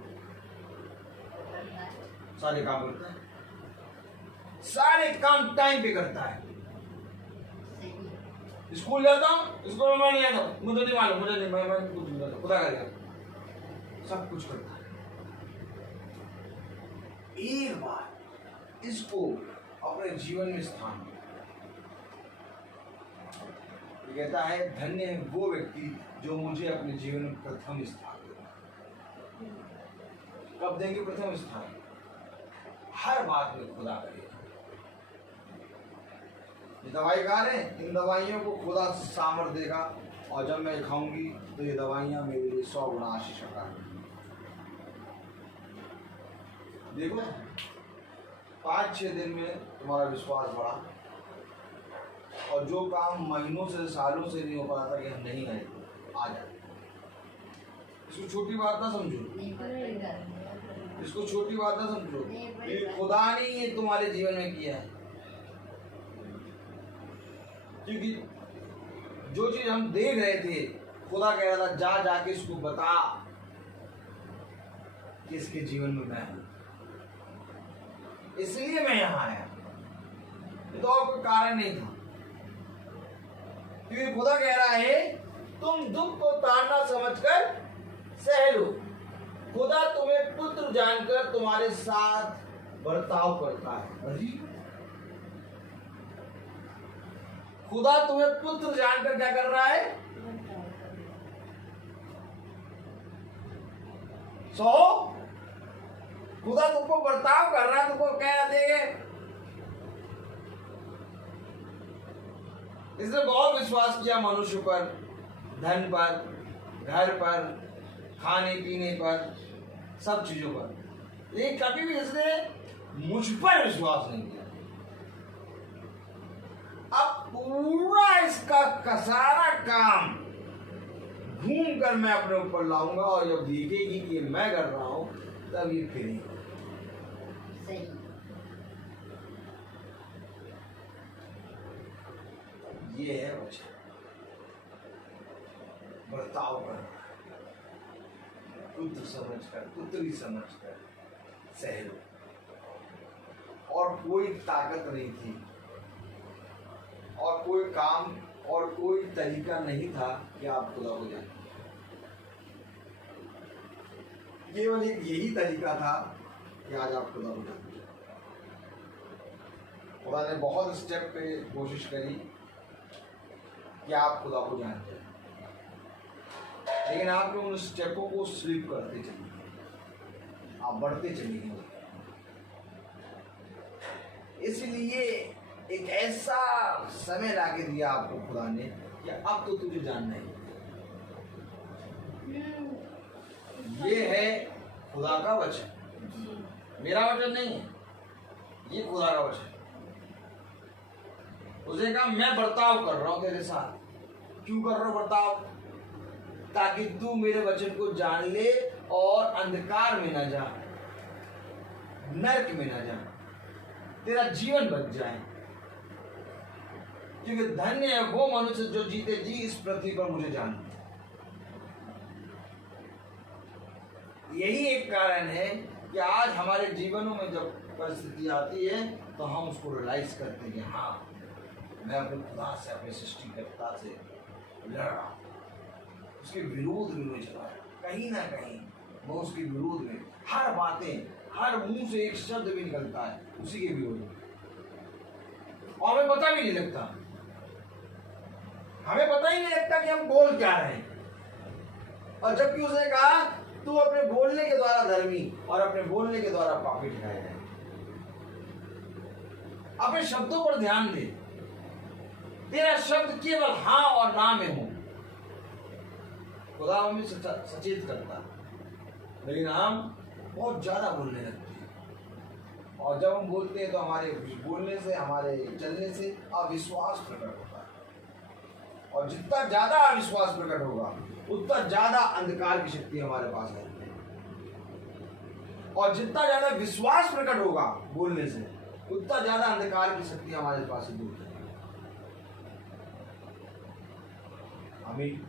सारे काम करता है, सारे काम टाइम पे करता है। स्कूल जाता हूँ, स्कूल में मैं नहीं आता, मुझे नहीं मालूम, मुझे नहीं, मैं कुछ नहीं करता, खुदा करेगा, सब कुछ करता है। एक बार इसको अपने जीवन में स्थान दे। कहता है, धन्य है वो व्यक्ति जो मुझे अपने जीवन में प्रथम स्थान दे। कब देंगे प्रथम स्थान? हर बात में खुदा करेगा। ये दवाई खा रहे हैं, इन दवाइयों को खुदा सामर्थ्य देगा, और जब मैं खाऊंगी तो ये दवाइयां मेरे लिए 100 गुना आशीष का। देखो 5-6 दिन में तुम्हारा विश्वास बढ़ा, और जो काम महीनों से, सालों से नहीं हो पा रहा था कि हम नहीं आए, आ जा। इसको छोटी बात ना समझो, नहीं पड़ेगा। इसको छोटी बात ना समझो। नहीं ये पड़ेगा। खुदा ने ये तुम्हारे जीवन में किया है, क्योंकि जो चीज हम देख रहे थे, खुदा कह रहा था जा जाके इसको बता कि इसके जीवन में मैं हूं, इसलिए मैं यहां आया। ये तो और कोई कारण नहीं था, क्योंकि खुदा कह रहा है तुम दुख को ताड़ना समझकर सह लो। खुदा तुम्हें पुत्र जानकर तुम्हारे साथ बर्ताव करता है। अरे खुदा तुम्हें पुत्र जानकर क्या कर रहा है? सो खुदा तुमको बर्ताव कर रहा है, तुमको क्या देंगे? इसने बहुत विश्वास किया मनुष्य पर, धन पर, घर पर, खाने पीने पर, सब चीजों पर, लेकिन कभी भी इसने मुझ पर विश्वास नहीं किया। अब पूरा इसका सारा काम घूम कर मैं अपने ऊपर लाऊंगा, और जब देखेगी कि मैं कर रहा हूं तब ये फिरेगी। सही। ये है वचन, बर्ताव कर, पुत्र समझकर, पुत्री समझकर सह लो। और कोई ताकत नहीं थी, और कोई काम और कोई तरीका नहीं था कि आप खुदा हो जाए। केवल एक यही तरीका था कि आज आप खुदा हो जाए। खुदा ने बहुत स्टेप पे कोशिश करी कि आप खुदा को जानते हैं, लेकिन आप लोग उन स्टेपों को स्लिप करते चलिए, आप बढ़ते चलिए। इसलिए एक ऐसा समय लाके दिया आपको खुदा ने कि अब तो तुझे जानना है। ये है खुदा का वचन, मेरा वचन नहीं है, ये खुदा का वचन। उसने कहा मैं बर्ताव कर रहा हूं तेरे साथ। क्यों कर रहा हूं बर्ताव? ताकि तू मेरे वचन को जान ले और अंधकार में ना जा, नरक में ना जा, तेरा जीवन बच जाए। क्योंकि धन्य है वो मनुष्य जो जीते जी इस पृथ्वी पर मुझे जाने। यही एक कारण है कि आज हमारे जीवनों में जब परिस्थिति आती है तो हम उसको रियलाइज करते हैं कि हाँ, मैं अपने खुदा से, अपने सृष्टिकर्ता से लड़ रहा हूं, उसके विरोध में मैं चला रहा हूं। कहीं ना कहीं मैं उसके विरोध में, हर बातें, हर मुंह से एक शब्द भी निकलता है उसी के विरोध में, और हमें पता भी नहीं लगता, हमें पता ही नहीं लगता कि हम बोल क्या रहे हैं। और जबकि उसने कहा तू अपने बोलने के द्वारा धर्मी और अपने बोलने के द्वारा पापी ठहराया जाए। अपने शब्दों पर ध्यान दे, तेरा शब्द केवल हाँ और ना में हो। खुदा हमें सचेत करता है, लेकिन हम बहुत ज्यादा बोलने लगते हैं, और जब हम बोलते हैं तो हमारे बोलने से, हमारे चलने से अविश्वास प्रकट होता है, और जितना ज्यादा अविश्वास प्रकट होगा उतना ज्यादा अंधकार की शक्ति हमारे पास है, और जितना ज्यादा विश्वास प्रकट होगा बोलने से उतना ज्यादा अंधकार की शक्ति हमारे पास से दूर है। आमीन।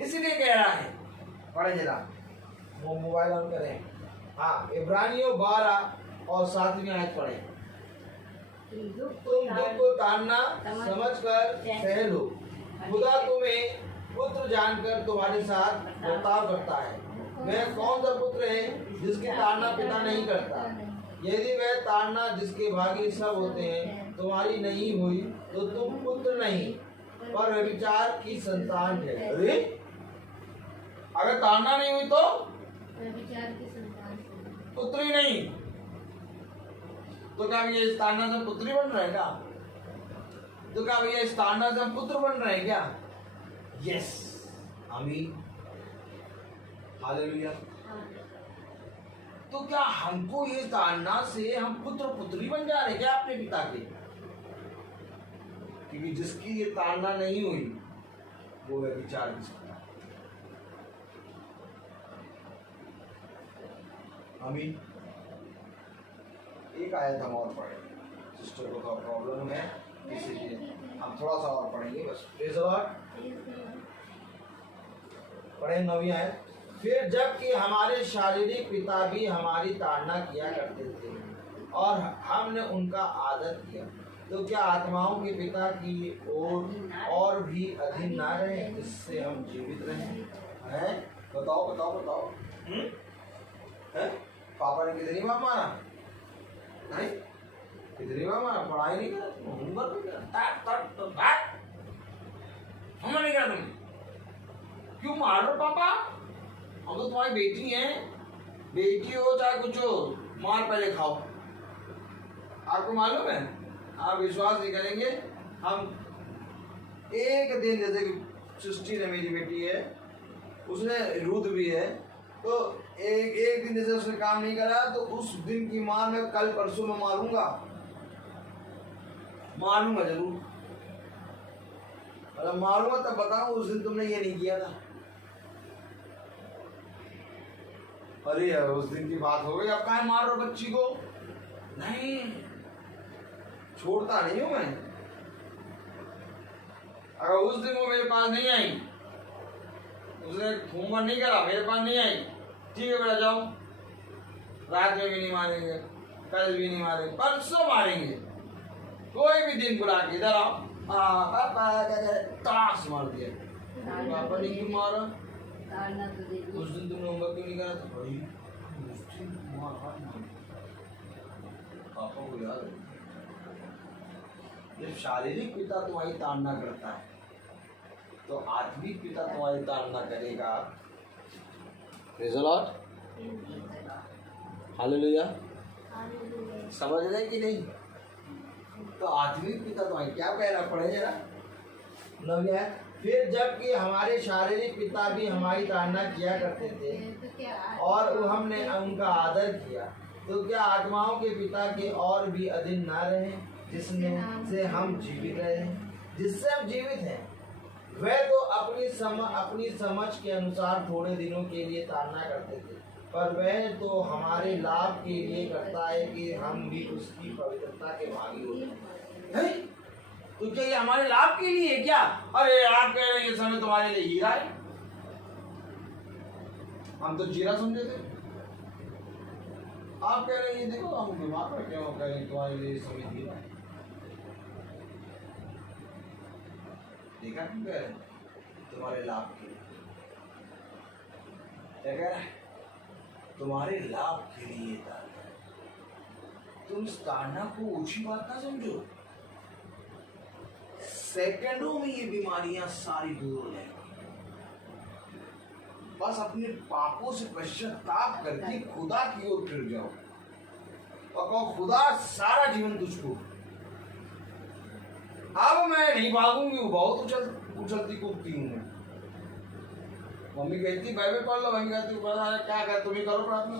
इसलिए कह रहा है, पढ़े जरा, वो मोबाइल ऑन करें। हाँ, इब्रानियों 12 और 7वीं आयत पढ़े। तुम दुख को ताड़ना समझकर सह लो। खुदा तुम्हें पुत्र जानकर तुम्हारे साथ बर्ताव करता है। वह कौन सा पुत्र है जिसकी ताड़ना पिता नहीं करता? यदि वह ताड़ना जिसके भागी सब होते हैं तुम्हारी नहीं हुई तो तुम पुत्र नहीं पर व्यभिचार की संतान है। अरे अगर ताड़ना नहीं हुई तो व्यभिचार की संतान पुत्री नहीं, तो क्या भैया इस ताड़ना से पुत्री बन रहे हैं क्या? तो क्या भैया इस ताड़ना से हम पुत्र बन रहे हैं क्या? यस, आमीन, हालेलुया। तो क्या हमको ये ताड़ना से हम पुत्र पुत्री बन जा रहे हैं क्या अपने पिता के? क्योंकि जिसकी ये ताड़ना नहीं हुई वो व्यभिचार की संतान। आमीन। एक आयत हम और पढ़े, सिस्टर को थोड़ा प्रॉब्लम है इसीलिए हम थोड़ा सा और पढ़ेंगे बस। Praise the Lord. पढ़े 9वीं आयत। फिर जबकि हमारे शारीरिक पिता भी हमारी ताड़ना किया करते थे और हमने उनका आदर किया, तो क्या आत्माओं के पिता की ओर और भी अधीन ना रहे जिससे हम जीवित रहें? हैं? बताओ बताओ बताओ। हैं? पापा ने कितनी बार मारा? नहीं, कितनी बार मारा? पढ़ाई नहीं करा, होमवर्क नहीं करा, हम नहीं करा। तुम क्यों मार रहे हो पापा? हम तो तुम्हारी बेटी हैं, बेटी हो चाहे कुछ हो, मार पहले खाओ। आपको मालूम है, आप विश्वास नहीं करेंगे, हम एक दिन, जैसे कि सृष्टि ने मेरी बेटी है, उसने रूद भी है, तो एक दिन जैसे उसने काम नहीं करा तो उस दिन की मार मैं कल परसों में मारूंगा जरूर। अगर मारूंगा तब बताऊं उस दिन तुमने ये नहीं किया था। अरे यार उस दिन की बात हो गई, अब कहाँ मार रहे हो बच्ची को? नहीं, छोड़ता नहीं हूं मैं। अगर उस दिन वो मेरे पास नहीं आई, उसने होमवर्क नहीं करा, मेरे पास नहीं आई, ठीक है बेटा जाओ, रात में भी नहीं मारेंगे, कल भी नहीं मारेंगे, परसों मारेंगे, कोई भी दिन बुला के इधर आओ, पापा ताश मार दिया। पापा ने क्यों मारा? उस दिन तुमने होमवर्क क्यों नहीं करा था? भाई पापा को याद है, जब शारीरिक पिता तुम्हारी ताड़ना करता है तो आत्मिक पिता तुम्हारी ताड़ना करेगा। Praise the Lord, hallelujah. समझ रहे कि नहीं? तो आत्मिक पिता तुम्हारी क्या कहना पड़े जरा। 9वीं आयत। फिर जबकि हमारे शारीरिक पिता भी हमारी ताड़ना किया करते थे और हमने उनका आदर किया, तो क्या आत्माओं के पिता के और भी अधीन ना रहे जिसमें से हम जीवित रहे? जिससे हम जीवित हैं वह तो अपनी समझ के अनुसार थोड़े दिनों के लिए ताड़ना करते थे, पर वह तो हमारे लाभ के लिए करता है कि हम भी उसकी पवित्रता के भागी होते हैं। तो क्या ये हमारे लाभ के लिए है क्या? अरे आप कह रहे हैं ये समय तुम्हारे लिए हीरा है, हम तो जीरा समझे थे। आप कह रहे हैं ये देखो हम बीमार पड़ गए, कह रहे हैं तुम्हारे लिए समय हीरा है। देखा क्यों कह रहे हैं? तुम्हारे लाभ के लिए। क्या कह रहा है? तुम्हारे लाभ के लिए ताड़ना। तुम इस ताड़ना को ऊंची बात ना समझो, सेकंडों में ये बीमारियां सारी दूर हो जाएंगी। बस अपने पापों से पश्चाताप करके खुदा की ओर फिर जाओ और कहो खुदा सारा जीवन तुझको। अब मैं नहीं भागूंगी, बहुत उछलती कूदती हूँ मैं। मम्मी कहती बाइबल पढ़ लो, मम्मी कहती क्या कर, तुम ही करो प्रार्थना,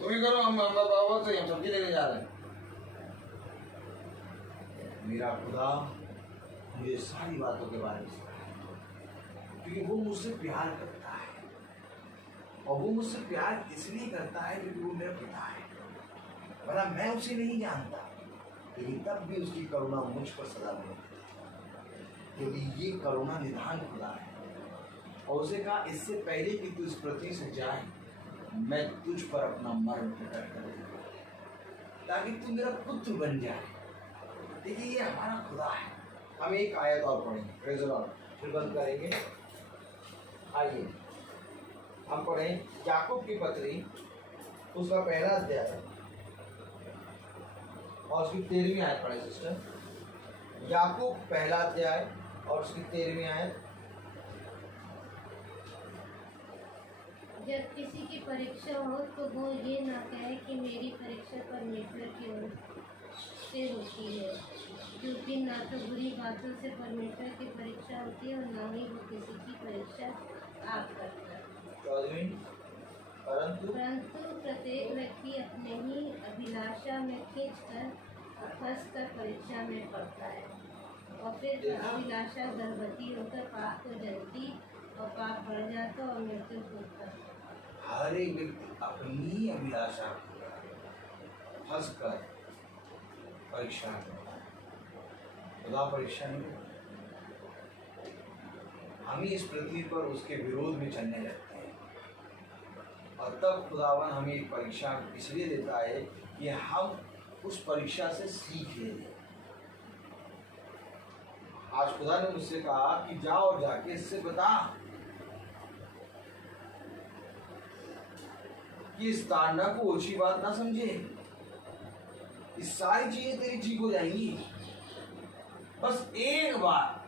तुम ही करो, हम बाबा से हम सब्जी लेने जा रहे हैं। मेरा खुदा मुझे सारी बातों के बारे में क्योंकि वो मुझसे प्यार करता है, और वो मुझसे प्यार इसलिए करता है क्योंकि वो मेरा पिता है। वरना मैं उसे नहीं जानता, लेकिन तब भी उसकी करुणा मुझ पर सदा बनी, क्योंकि ये करुणा निधान खुदा है। और उसे कहा इससे पहले कि तू इस पृथ्वी से जाए मैं तुझ पर अपना मर्म प्रकट कर दूंगा ताकि तू मेरा पुत्र बन जाए। देखिए ये हमारा खुदा है। हम एक आयत और पढ़ेंगे, प्रेज़ द लॉर्ड, फिर बंद करेंगे। आइए हम पढ़ें याकूब की पत्री, उसका पहला अध्याय और उसकी 13वीं आयत पढ़े सिस्टर। याकूब पहला अध्याय और उसकी 13वीं आयत। जब किसी की परीक्षा हो तो वो ये ना कहे कि मेरी परीक्षा परमेश्वर की ओर से होती है, क्योंकि ना तो बुरी बातों से परमेश्वर की परीक्षा होती है और ना ही वो किसी की परीक्षा आप करता है। परंतु प्रत्येक व्यक्ति अपने ही अभिलाषा में खींचकर फंसकर परीक्षा में पड़ता है, और फिर अभिलाषा गर्भवती होकर पाप को जन्मती और पाप बढ़ जाता और मृत्यु होता। हर एक व्यक्ति अपनी ही अभिलाषा फंस कर परीक्षा करता है। खुदा परीक्षा नहीं करता। हम ही इस पृथ्वी पर उसके विरोध में चलने लगते हैं, और तब खुदावन हमें एक परीक्षा इसलिए देता है कि हम उस परीक्षा से सीख लें। आज खुदा ने मुझसे कहा कि जाओ और जाके इससे बता कि इस ताड़ना को ओछी बात ना समझे। इस सारी चीजें तेरी ठीक हो जाएंगी। बस एक बार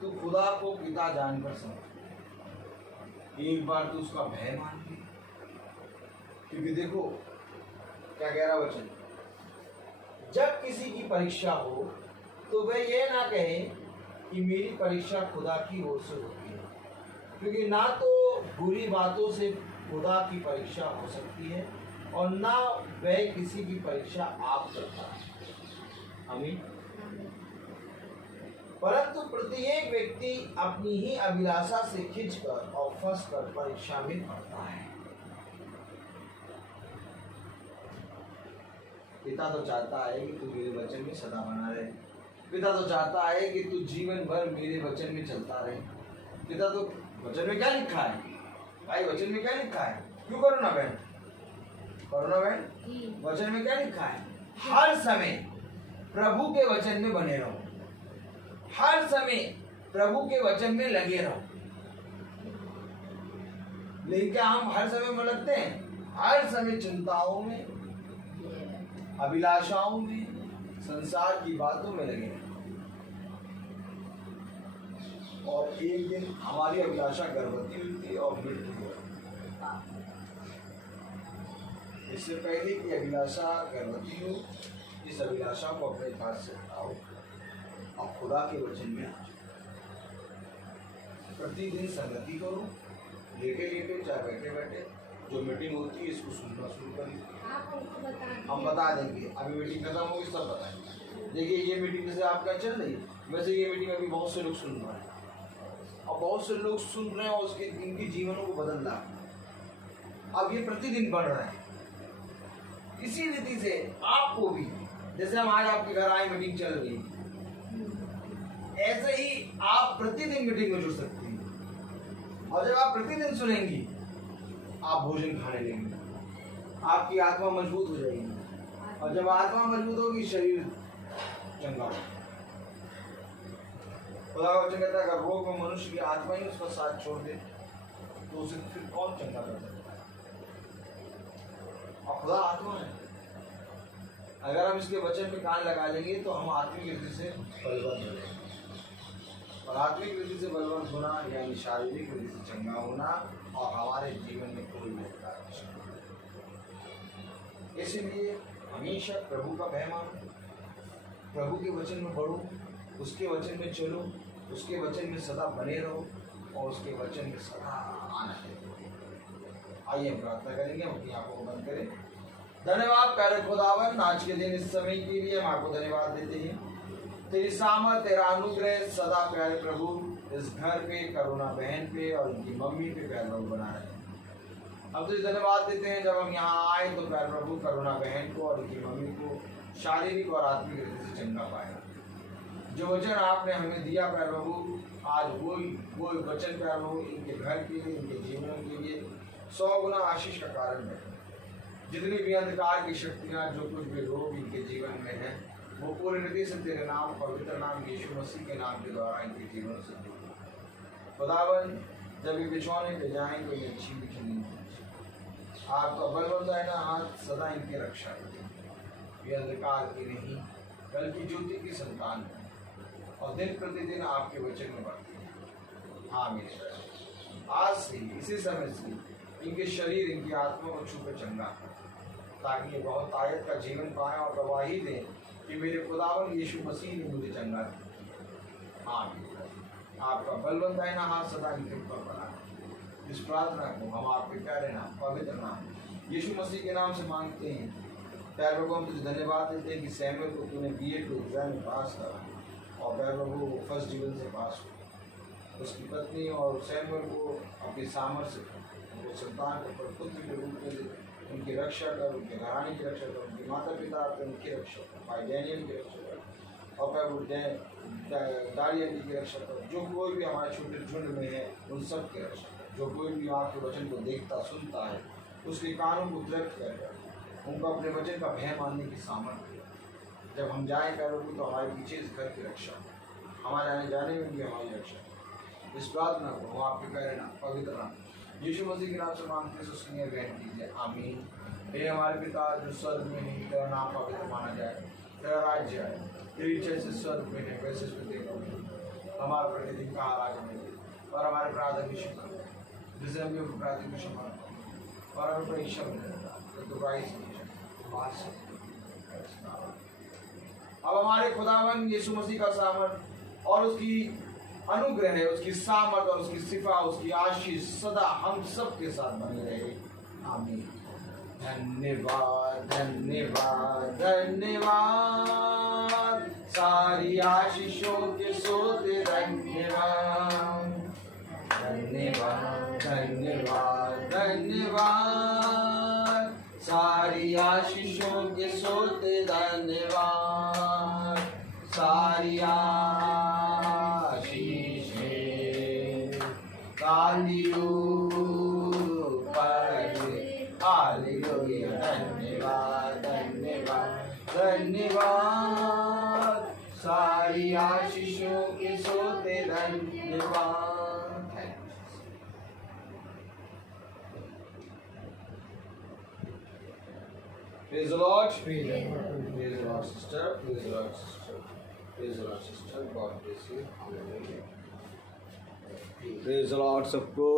तू खुदा को पिता जानकर समझ, एक बार तू उसका भय मान ले। क्योंकि देखो क्या कह रहा वचन, जब किसी की परीक्षा हो तो वह ये ना कहे कि मेरी परीक्षा खुदा की ओर से होती है, क्योंकि ना तो बुरी बातों से खुदा की परीक्षा हो सकती है और ना वह किसी की परीक्षा आप करता है। आमीन। परंतु प्रत्येक व्यक्ति अपनी ही अभिलाषा से खिंचकर और फंसकर परीक्षा में पड़ता है। पिता तो चाहता है कि तू मेरे वचन में सदा बना रहे। पिता तो चाहता है कि तू जीवन भर मेरे वचन में चलता रहे। पिता तो वचन में क्या लिखा है भाई, वचन में क्या लिखा है? क्यों करो ना बहन, करो ना बहन। वचन में क्या लिखा है? हर समय प्रभु के वचन में बने रहो, हर समय प्रभु के वचन में लगे रहो। लेकिन क्या हम हर समय में लगते हैं? हर समय चिंताओं में, अभिलाषाओं में, संसार की बातों में लगे हैं। और एक दिन हमारी अभिलाषा गर्भवती हुई और मृत्यु हुई। इससे पहले कि अभिलाषा गर्भवती हो, इस अभिलाषा को अपने पास से हटाओ और खुदा के वचन में आ जाओ। प्रतिदिन संगति करो, लेटे लेटे चाहे बैठे बैठे। जो मीटिंग होती है इसको सुनना शुरू करिए। हम बता देंगे, अभी मीटिंग खत्म होगी सब बताएंगे। देखिए ये मीटिंग जैसे आपका चल रही है, वैसे ये मीटिंग अभी बहुत से लोग सुन रहे हैं और बहुत से लोग सुन रहे हैं और उसके इनके जीवनों को बदल रहा है। अब ये प्रतिदिन बढ़ रहा है। इसी रीति से आपको भी, जैसे हम आज आपके घर आए मीटिंग चल रही है, ऐसे ही आप प्रतिदिन मीटिंग में जुड़ सकते हैं। और जब आप प्रतिदिन सुनेंगी आप भोजन खाने लेंगे, आपकी आत्मा मजबूत हो जाएगी। और जब आत्मा मजबूत होगी शरीर चंगा होगा। खुदा का वचन कहता है अगर रोग में मनुष्य की आत्मा ही उसका साथ छोड़ दे तो उसे फिर कौन चंगा कर सकता है? और खुदा आत्मा है। अगर हम इसके वचन में कान लगा लेंगे तो हम आत्मिक रीति से बलवंत हो जाएंगे। और आत्मिक रीति से बलवंत होना यानी शारीरिक रीति से चंगा होना और हमारे जीवन में कोई बेकार नहीं। इसलिए हमेशा प्रभु का भय मानो, प्रभु के वचन में बढ़ो, उसके वचन में चलो, उसके वचन में सदा बने रहो और उसके वचन में सदा आनंद लो। आइए हम प्रार्थना करेंगे, हम अपनी आंखों को बंद करें। धन्यवाद प्यारे खुदावन, आज के दिन इस समय के लिए हम आपको धन्यवाद देते हैं। तेरी सामर्थ, तेरा अनुग्रह सदा प्यारे प्रभु इस घर पे, करुणा बहन पे और उनकी मम्मी पे प्यारे प्रभु बना रहे। हम तुझे धन्यवाद देते हैं जब हम यहाँ आए तो प्यारे प्रभु करुणा बहन को और उनकी मम्मी को शारीरिक और आत्मिक रीति से चंगा पाया। जो वचन आपने हमें दिया प्यारे प्रभु, आज वो वचन प्यारे प्रभु इनके घर के लिए, इनके जीवन के लिए 100 गुना आशीष का कारण है। जितनी भी अंधकार की शक्तियाँ, जो कुछ भी रोग इनके जीवन में है, वो पूरी रीति से तेरे नाम, पवित्र नाम यीशु मसीह के नाम के द्वारा इनके जीवन से दूर। खुदावन जब ये बिछौने पे जाएं तो ये अच्छी बिछी नहीं पहुंचे। आपका बलवंत है ना हाथ सदा इनकी रक्षा करें। ये अंधकार की नहीं बल्कि ज्योति की संतान है और दिन प्रतिदिन आपके वचन में बढ़ती है। हाँ मेरे आज से इसी समय से इनके शरीर, इनकी आत्मा को छू कर चंगा कर, ताकि ये बहुत ताकत का जीवन पाए और गवाही दें कि मेरे खुदावन यीशु मसीह ने मुझे चंगा किया। हाँ आपका बलवंत है ना हाथ सदा इनके ऊपर बना। इस प्रार्थना को हम आपके प्यारे नाम, पवित्र नाम यीशु मसीह के नाम से मांगते हैं। प्यारे प्रभु हम तुझे धन्यवाद देते हैं कि सैमुअल को तूने BA के एग्जाम में पास करा और प्यारे प्रभु वो फर्स्ट डिवीजन से पास हुआ। उसकी पत्नी और सैमुअल को अपनी सामर्थ्य से को संतान को प्रपुत्र के रूप में उनकी रक्षा कर, उनके घराने की रक्षा कर, उनके माता पिता आते उनकी रक्षा कर, भाई डैनियल की रक्षा कर, और फिर दारियन की रक्षा कर, जो कोई भी हमारे छोटे झुंड में है उन सब की रक्षा कर, जो कोई भी आपके वचन को देखता सुनता है उसके कानों को दृढ़ कर, उनको अपने वचन का भय मानने की सामर्थ्य। जब हम जाएँ करोगे तो हमारे पीछे इस घर की रक्षा, हमारे आने जाने में भी हमारी रक्षा। इस प्रार्थना को हम आपके कह ना पवित्र नाम यीशु मसीह के नाम से मांगते हैं, सुनिए ग्रहण कीजिए, आमीन। हे हमारे पिता जो स्वर्ग में है, तेरा नाम पवित्र माना जाए, तेरा राज्य आए, तेरी इच्छा जैसे स्वर्ग में है वैसे पृथ्वी पर। हमारा प्रतिदिन का आहार आज हमें दे, और हमारे अपराध की क्षमा कर जिसे हम अपराधी की क्षमा कर, और हमें परीक्षा में अब हमारे खुदावन यीशु मसीह का सामर्थ और उसकी अनुग्रह है, उसकी सामर्थ और उसकी सिफा, उसकी आशीष सदा हम सब के साथ बनी रहे, आमीन। धन्यवाद धन्यवाद धन्यवाद, सारी आशीषों के सोते धन्यवाद। धन्यवाद धन्यवाद धन्यवाद, सारी आशीषों के सोते धन्यवाद। सारी आशीषें तालियों पर, हालेलुया। धन्यवाद धन्यवाद धन्यवाद, सारी आशीषों के सोते धन्यवाद। Praise the Lord. Praise the Lord, sister. Praise the Lord, sister. Praise the Lord, sister. God bless you. Praise the Lord सबको।